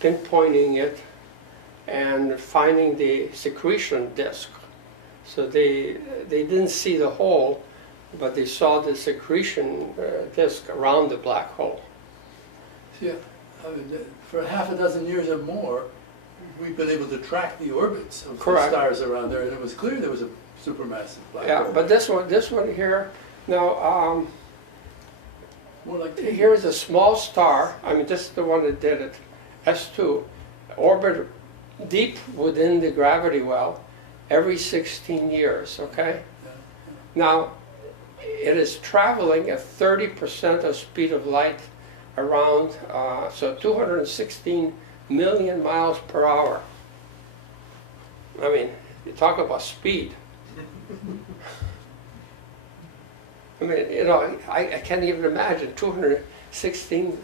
pinpointing it and finding the secretion disk. So they didn't see the hole, but they saw the secretion disk around the black hole. Yeah, I mean, for half a dozen years or more, we've been able to track the orbits of the stars around there, and it was clear there was a supermassive black hole. Yeah, but this one here, now, More like here's a small star. I mean, this is the one that did it, S2, orbit deep within the gravity well every 16 years, okay? Now, it is traveling at 30% of speed of light around, so 216 million miles per hour. I mean, you talk about speed. I mean, you know, I can't even imagine 216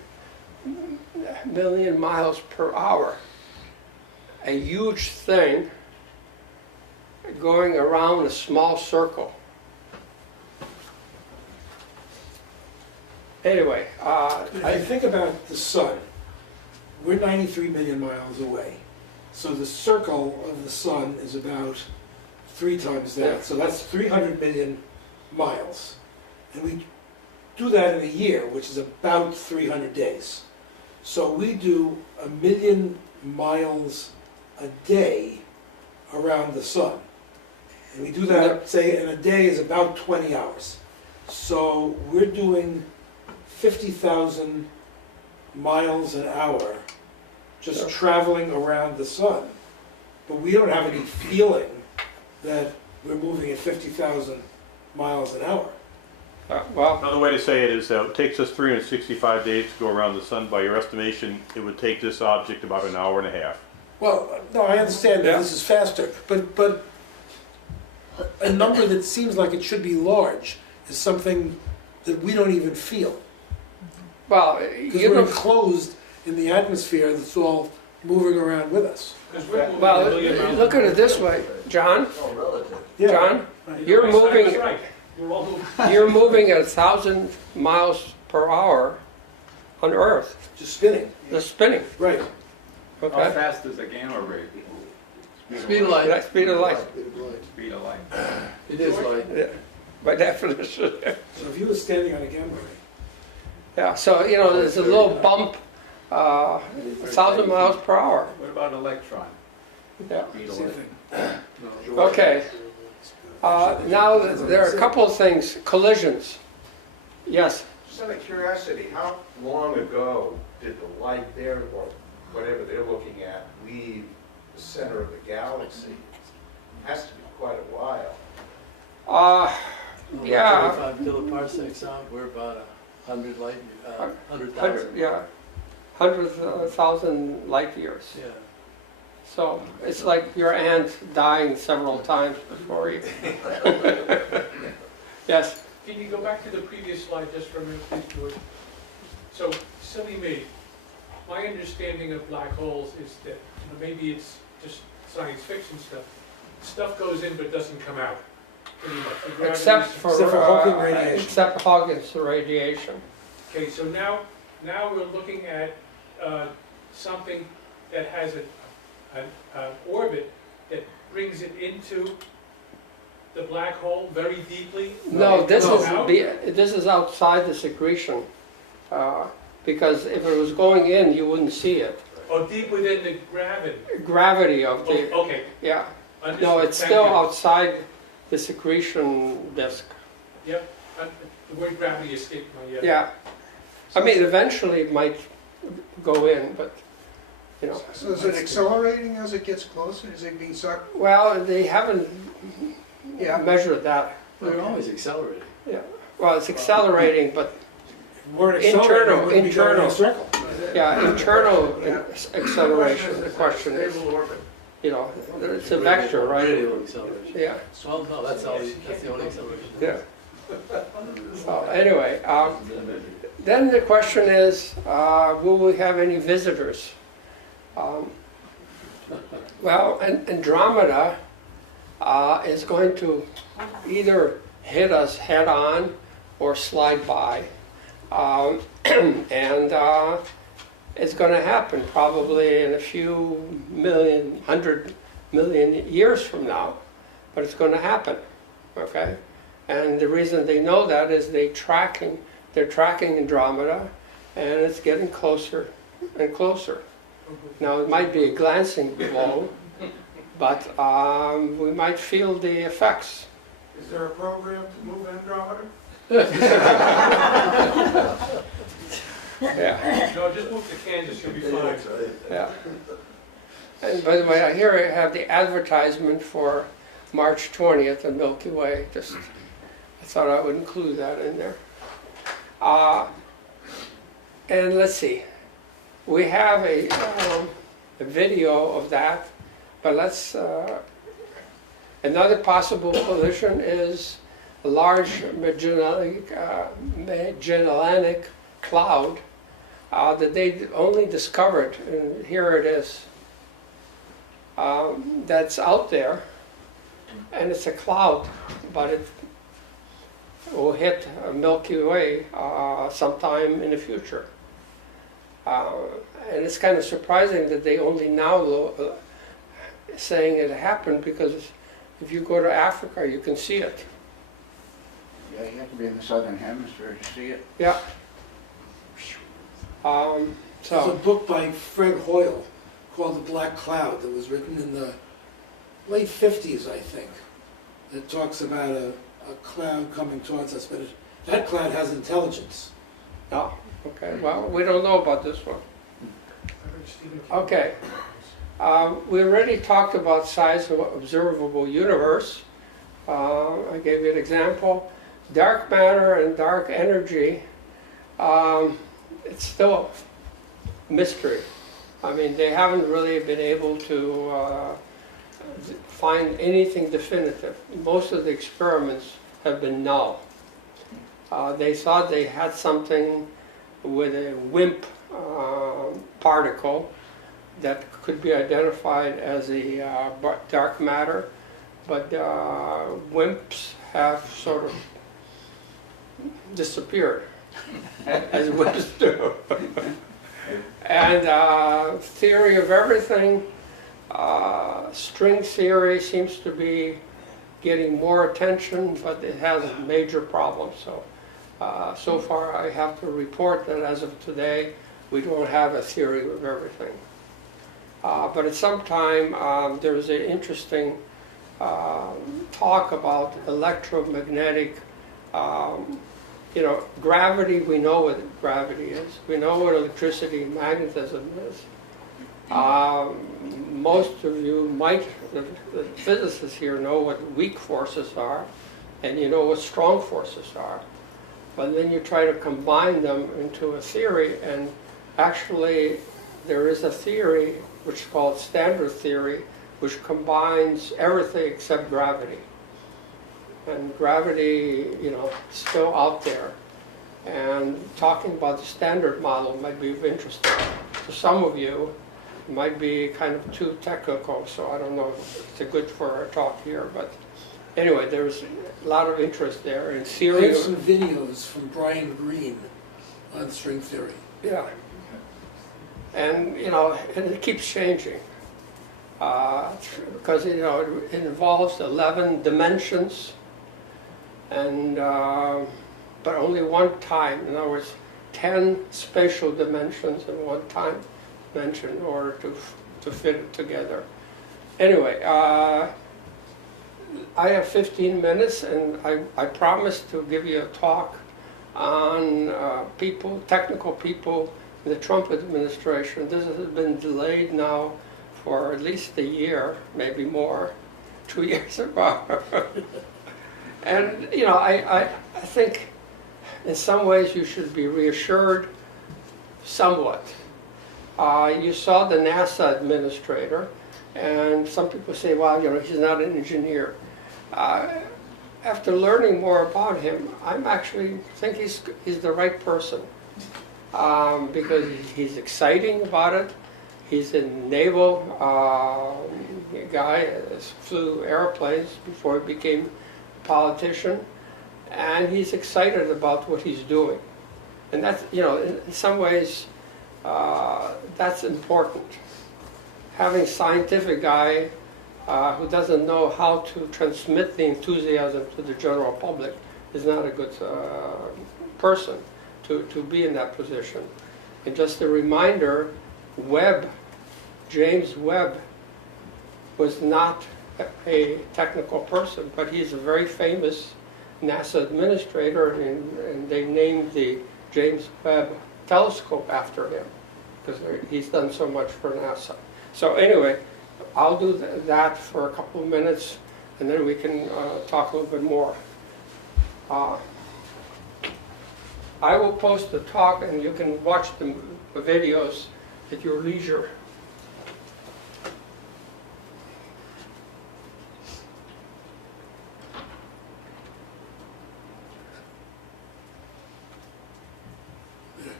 million miles per hour. A huge thing going around a small circle. Anyway, If you think about the sun, we're 93 million miles away. So the circle of the sun is about 3 times that. Yeah. So that's 300 million miles. And we do that in a year, which is about 300 days. So we do 1 million miles a day around the sun. And we do that, say, in a day is about 20 hours. So we're doing 50,000 miles an hour just traveling around the sun. But we don't have any feeling that we're moving at 50,000 miles an hour. well, Another way to say it is it takes us 365 days to go around the sun. By your estimation, it would take this object about an hour and a half. Well, no, I understand that this is faster, but a number that seems like it should be large is something that we don't even feel. well, Because you we're know, enclosed in the atmosphere that's all moving around with us. Because we're moving a well, million miles look at an it this way, John. Oh, relative. Yeah. John, Right. you're hour. moving. That's right. We're all moving. You're moving at 1,000 miles per hour on Earth. Just spinning. The spinning. Right. How Okay. fast is a gamma ray? speed of light. That's speed of light. Speed of light. It is light. Yeah, by definition. So if you were standing on a gamma ray, Yeah. So you know, there's a little bump, 1,000 miles per hour. What about an electron? Yeah. same thing. Okay. Now there are a couple of things. Collisions. Yes. Just out of curiosity, how long ago did the light there, or whatever they're looking at, leave the center of the galaxy? It has to be quite a while. Yeah. 25 kiloparsecs out, we're about 100 light, 100,000. 100, yeah. 100,000 light years. Yeah. So it's like your aunt dying several times before you. Yes. Can you go back to the previous slide just for a minute, please, George? So, silly me, my understanding of black holes is that, you know, maybe it's just science fiction stuff. Stuff goes in but doesn't come out, pretty much. The gravity's- Except for Hawking radiation. Except Hawking's radiation. Okay, so now we're looking at something that has an orbit that brings it into the black hole very deeply. No, this No. this is outside the secretion, because if it was going in, you wouldn't see it. Oh, deep within the gravity. Gravity of the Okay. yeah. Understood. No, it's Thank still you. outside the secretion disk. Yep, the word gravity escaped my, Yeah. I mean, eventually it might go in, but you know. So is it accelerating as it gets closer? Is it being sucked? Well, they haven't measured that. They're always accelerating. Yeah. Well, it's accelerating, but We're accelerating, Internal- we wouldn't be going in a internal. circle. yeah, internal acceleration. The question is, Stable orbit. you know, it's a vector, right? Radial acceleration. Yeah. Well, no, that's the only acceleration. Yeah. So anyway, then the question is, will we have any visitors? Well, Andromeda is going to either hit us head on or slide by. And it's going to happen probably in a few million, 100 million years from now. But it's going to happen, okay? And the reason they know that is they're tracking Andromeda, and it's getting closer and closer. Now, it might be a glancing blow, but we might feel the effects. Is there a program to move Andromeda? Yeah. No, just move to Kansas, you'll be fine. Yeah. And by the way, I have the advertisement for March 20th on Milky Way. Just, I thought I would include that in there. And let's see. We have a video of that, but let's. Another possible collision is a large Magellanic cloud that they only discovered, and here it is. That's out there, and it's a cloud, but it will hit Milky Way sometime in the future. And it's kind of surprising that they only now saying it happened, because if you go to Africa, you can see it. Yeah, you have to be in the southern hemisphere to see it. Yeah. There's a book by Fred Hoyle called The Black Cloud that was written in the late 50s, I think, that talks about a cloud coming towards us, but that cloud has intelligence. Oh, okay. Well, we don't know about this one. Okay. We already talked about size of observable universe. I gave you an example. Dark matter and dark energy, it's still a mystery. I mean, they haven't really been able to find anything definitive. Most of the experiments have been null. They thought they had something with a WIMP particle that could be identified as a dark matter, but WIMPs have sort of disappeared, as WIMPs do. And theory of everything, string theory seems to be getting more attention, but it has major problems. So far I have to report that as of today, we don't have a theory of everything. But at some time, there's an interesting talk about electromagnetic, gravity. We know what gravity is. We know what electricity and magnetism is. Most of you might, the physicists here, know what weak forces are, and you know what strong forces are. But then you try to combine them into a theory, and actually there is a theory which is called standard theory, which combines everything except gravity. And gravity, is still out there. And talking about the standard model might be of interest to some of you. It might be kind of too technical, so I don't know if it's good for a talk here. But anyway, there's a lot of interest there in I theory. have some videos from Brian Greene on string theory. Yeah. And, and it keeps changing. Because, it involves 11 dimensions, and but only one time. In other words, 10 spatial dimensions and one time dimension in order to fit it together. Anyway, I have 15 minutes, and I promised to give you a talk on technical people in the Trump administration. This has been delayed now for at least a year, maybe more, 2 years ago. And, I think in some ways you should be reassured somewhat. You saw the NASA administrator, and some people say, well, he's not an engineer. after learning more about him, I'm actually think he's the right person because he's exciting about it. He's a naval guy, flew airplanes before he became a politician, and he's excited about what he's doing. And that's, you know, in some ways, that's important. Having a scientific guy who doesn't know how to transmit the enthusiasm to the general public is not a good person to be in that position. And just a reminder, James Webb was not a technical person, but he's a very famous NASA administrator, and they named the James Webb telescope after him because he's done so much for NASA. So anyway, I'll do that for a couple of minutes, and then we can talk a little bit more. I will post the talk, and you can watch the videos at your leisure.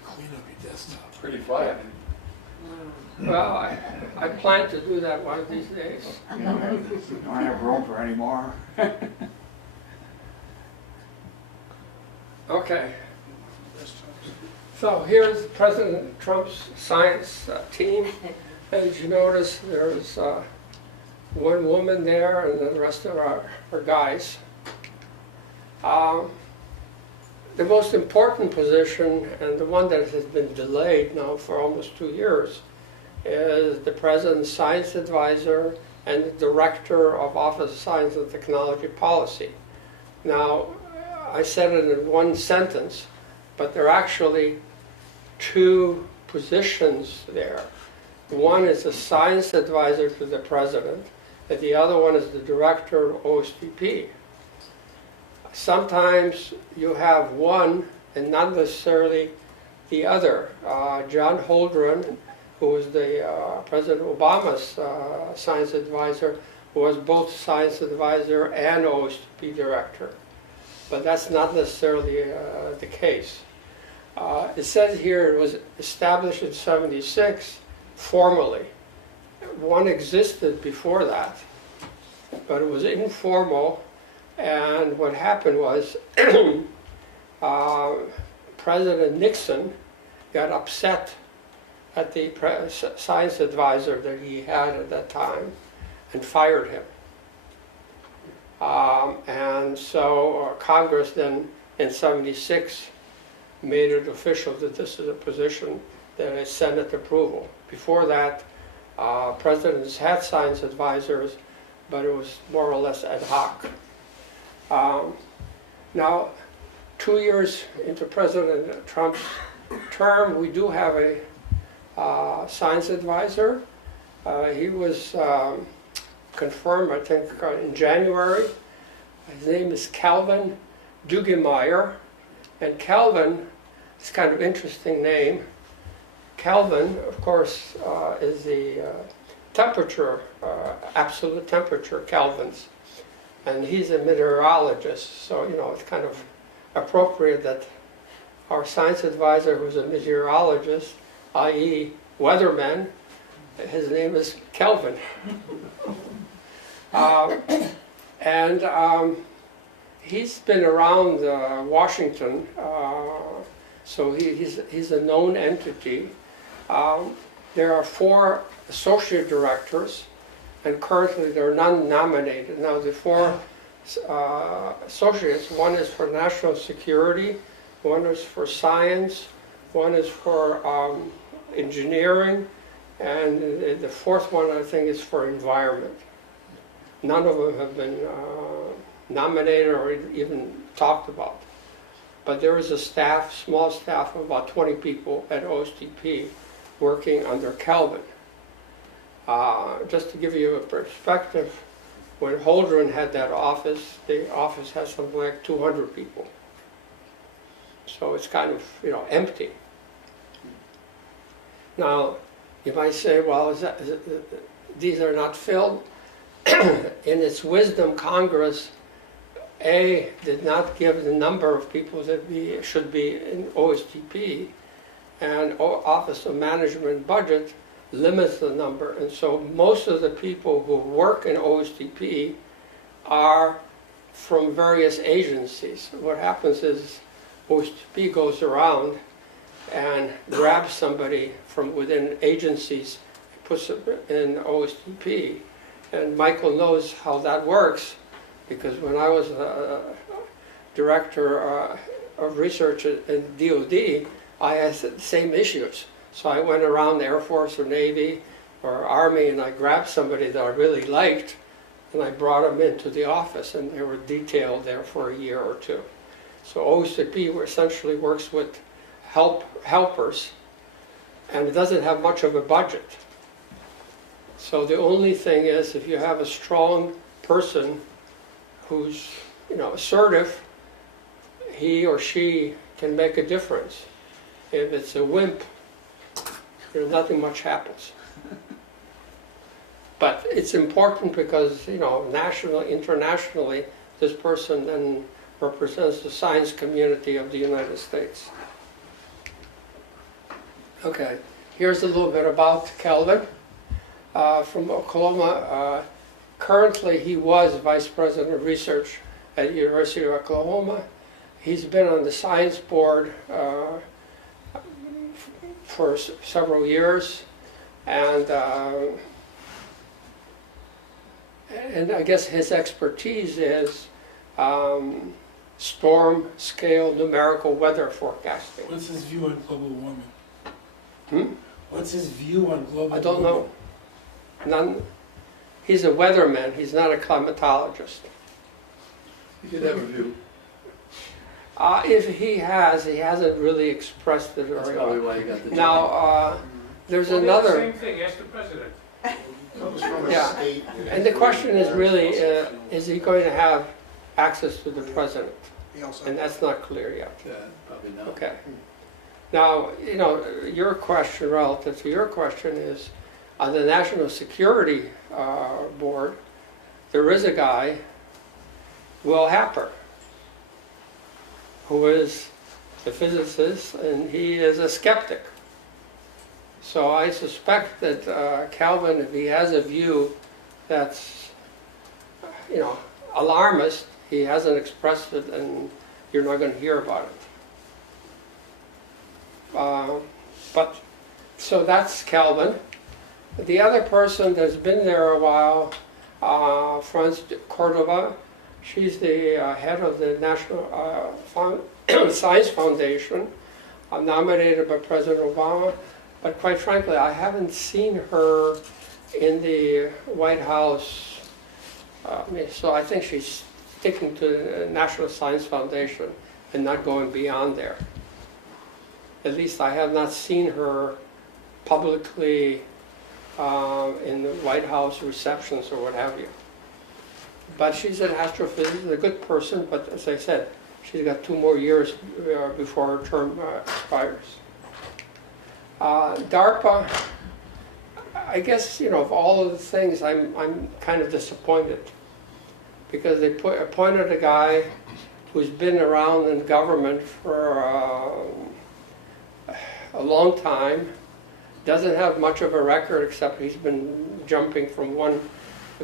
Clean up your desktop. Pretty quiet. Well, I plan to do that one of these days. You don't have room for any more. Okay. So here's President Trump's science team. As you notice, there's one woman there, and the rest of our guys. The most important position, and the one that has been delayed now for almost 2 years, is the President's Science Advisor and the Director of Office of Science and Technology Policy. Now, I said it in one sentence, but there are actually two positions there. One is a Science Advisor to the President, and the other one is the Director of OSTP. Sometimes you have one and not necessarily the other. John Holdren, who was the President Obama's science advisor, was both science advisor and OSTP director. But that's not necessarily the case. It says here it was established in '76 formally. One existed before that, but it was informal. And what happened was President Nixon got upset at the science advisor that he had at that time and fired him. And so Congress then in '76 made it official that this is a position that is Senate approval. Before that, presidents had science advisors, but it was more or less ad hoc. Now, 2 years into President Trump's term, we do have a science advisor. He was confirmed, I think, in January. His name is Calvin Dugemeyer. And Calvin is kind of interesting name. Calvin, of course, is the temperature, absolute temperature kelvins. And he's a meteorologist, so you know it's kind of appropriate that our science advisor, who's a meteorologist, i.e. weatherman, his name is Kelvin. He's been around Washington, so he's a known entity. There are 4 associate directors, and currently there are none nominated. Now the 4 associates, one is for national security, one is for science, one is for engineering, and the 4th one I think is for environment. None of them have been nominated or even talked about. But there is a staff, small staff of about 20 people at OSTP working under Kelvin. Just to give you a perspective, when Holdren had that office, the office has something like 200 people. So it's kind of, you know, empty. Now, you might say, well, these are not filled. In its wisdom, Congress did not give the number of people that should be in OSTP, and Office of Management Budget limits the number, and so most of the people who work in OSTP are from various agencies. What happens is OSTP goes around and grabs somebody from within agencies, puts them in OSTP, and Michael knows how that works, because when I was director of research in DOD, I had the same issues. So I went around the Air Force or Navy or Army, and I grabbed somebody that I really liked, and I brought them into the office, and they were detailed there for a year or two. So OSTP essentially works with helpers, and it doesn't have much of a budget. So the only thing is, if you have a strong person who's, assertive, he or she can make a difference. If it's a wimp, nothing much happens. But it's important because, nationally, internationally, this person then represents the science community of the United States. Okay, here's a little bit about Calvin from Oklahoma. Currently, he was Vice President of Research at University of Oklahoma. He's been on the science board for several years, and I guess his expertise is storm scale numerical weather forecasting. What's his view on global warming? What's his view on global warming? I don't know. None. He's a weatherman. He's not a climatologist. You could have a view. If he hasn't really expressed it That's very probably well. why you got the job. Now, there's Well, another. Same thing, ask the president. Comes from a Yeah. state. And the question is really, is he going to have access to the president? He also, And that's not clear yet. Yeah, probably not. Okay. Now, your question, relative to your question, is on the National Security Board, there is a guy, Will Happer, who is a physicist, and he is a skeptic. So I suspect that Calvin, if he has a view that's, alarmist, he hasn't expressed it, and you're not going to hear about it. So that's Calvin. The other person that's been there a while, Franz Cordova, she's the head of the National Science Foundation, nominated by President Obama. But quite frankly, I haven't seen her in the White House. So I think she's sticking to the National Science Foundation and not going beyond there. At least I have not seen her publicly in the White House receptions or what have you. But she's an astrophysicist, a good person, but as I said, she's got 2 more years before her term expires. DARPA, I guess, of all of the things, I'm kind of disappointed because they appointed a guy who's been around in government for a long time, doesn't have much of a record except he's been jumping from one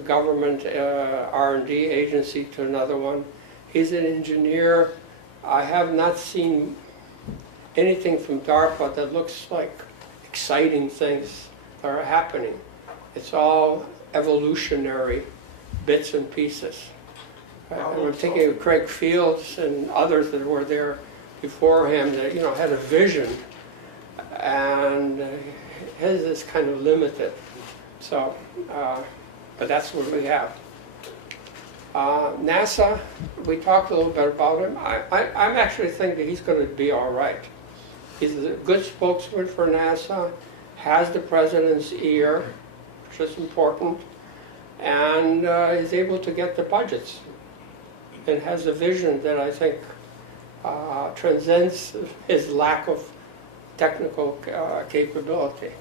government R&D agency to another one. He's an engineer. I have not seen anything from DARPA that looks like exciting things that are happening. It's all evolutionary bits and pieces. I'm thinking of Craig Fields and others that were there before him that had a vision, and his is kind of limited. So, but that's what we have. NASA, we talked a little bit about him. I'm actually thinking he's going to be all right. He's a good spokesman for NASA, has the president's ear, which is important, and is able to get the budgets, and has a vision that I think transcends his lack of technical capability.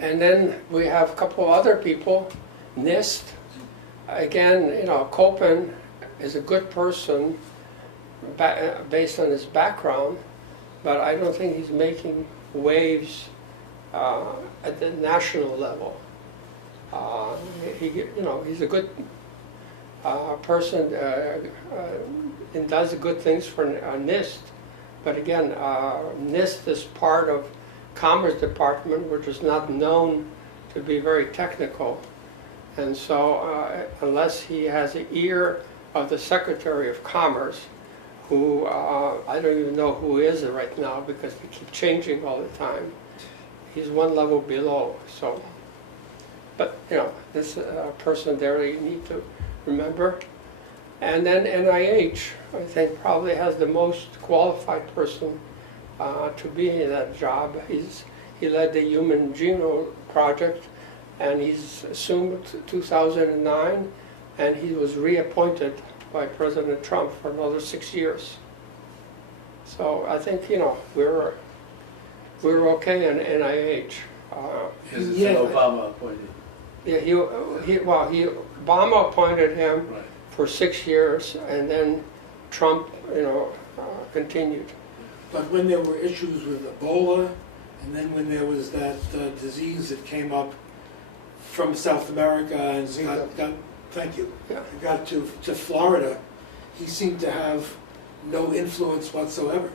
And then we have a couple other people. NIST, again, you know, Copen is a good person based on his background, but I don't think he's making waves at the national level. You know, he's a good person and does good things for NIST. But again, NIST is part of Commerce Department, which is not known to be very technical. And so unless he has the ear of the Secretary of Commerce, who I don't even know who is it right now because they keep changing all the time, he's one level below. So, but you know, this person there you need to remember. And then NIH, I think, probably has the most qualified person to be in that job. He led the Human Genome Project, and he's assumed 2009, and he was reappointed by President Trump for another 6 years. So I think, you know, we're okay in NIH. Is Obama appointed? Yeah, Obama appointed him. Right. For 6 years, and then Trump, you know, continued. But when there were issues with Ebola, and then when there was that disease that came up from South America and got thank you, Yeah. got to Florida, he seemed to have no influence whatsoever.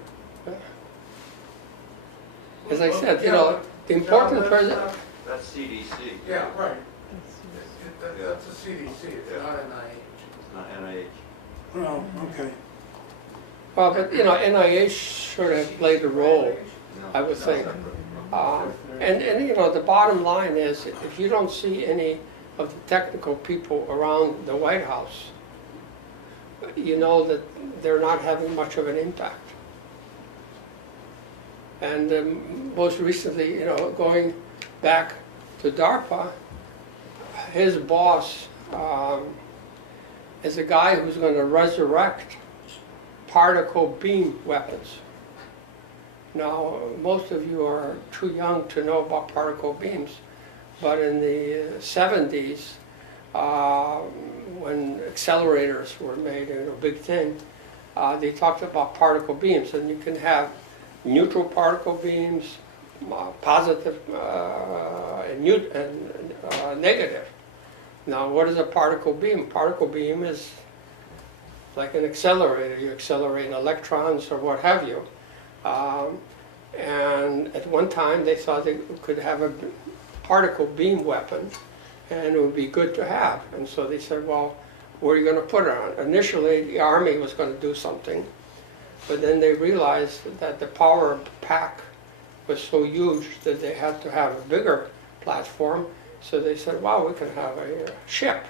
As I said, you know, the important person. That's CDC. Yeah, right. That's a CDC, it's not NIH. Not NIH. Oh, okay. Well, but you know, NIH should have played a role, I would think. And you know, the bottom line is, if you don't see any of the technical people around the White House, you know that they're not having much of an impact. And most recently, you know, going back to DARPA, his boss is a guy who's going to resurrect particle beam weapons. Now, most of you are too young to know about particle beams, but in the 70s, when accelerators were made, a big thing, they talked about particle beams, and you can have neutral particle beams, positive and negative. Now, what is a particle beam? Particle beam is like an accelerator. You accelerate electrons or what have you. And at one time, they thought they could have a particle beam weapon, and it would be good to have. And so they said, well, where are you going to put it on? Initially, the Army was going to do something, but then they realized that the power pack was so huge that they had to have a bigger platform. So they said, wow, we can have a ship,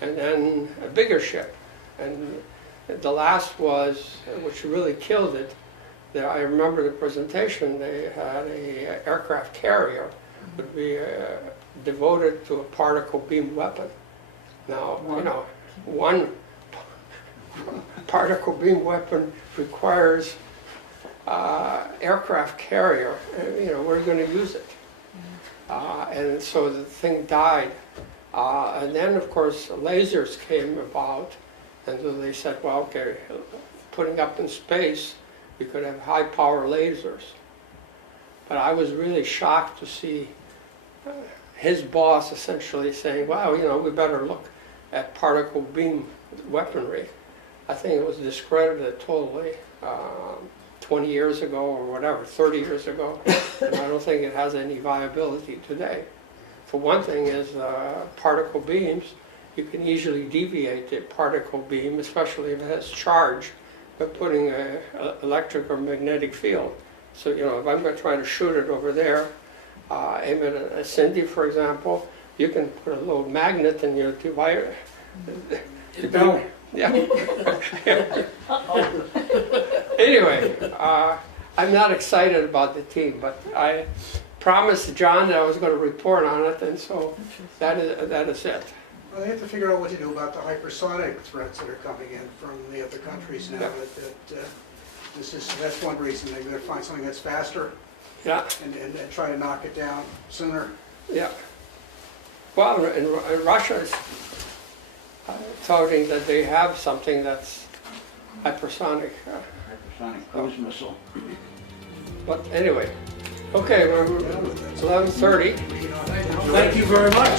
and then a bigger ship. And the last was, which really killed it, that I remember the presentation, they had a aircraft carrier would be devoted to a particle beam weapon. Now, you know, one particle beam weapon requires aircraft carrier, and, you know, we're going to use it. And so the thing died. And then, of course, lasers came about, and so they said, well, okay, putting up in space, we could have high-power lasers. But I was really shocked to see his boss essentially saying, wow, you know, we better look at particle beam weaponry. I think it was discredited totally 20 years ago or whatever, 30 years ago, and I don't think it has any viability today. For one thing is particle beams, you can easily deviate the particle beam, especially if it has charge, by putting an electric or magnetic field. So, you know, if I'm going to try to shoot it over there, aim at a Cindy, for example, you can put a little magnet in your device. Yeah. Anyway, I'm not excited about the team, but I promised John that I was going to report on it, and so that is it. Well, they have to figure out what to do about the hypersonic threats that are coming in from the other countries now. Yeah. That's one reason they better find something that's faster. Yeah. And try to knock it down sooner. Yeah. Well, in Russia, touting that they have something that's hypersonic. Hypersonic cruise missile. But anyway, okay, we're 11:30. Thank you very much.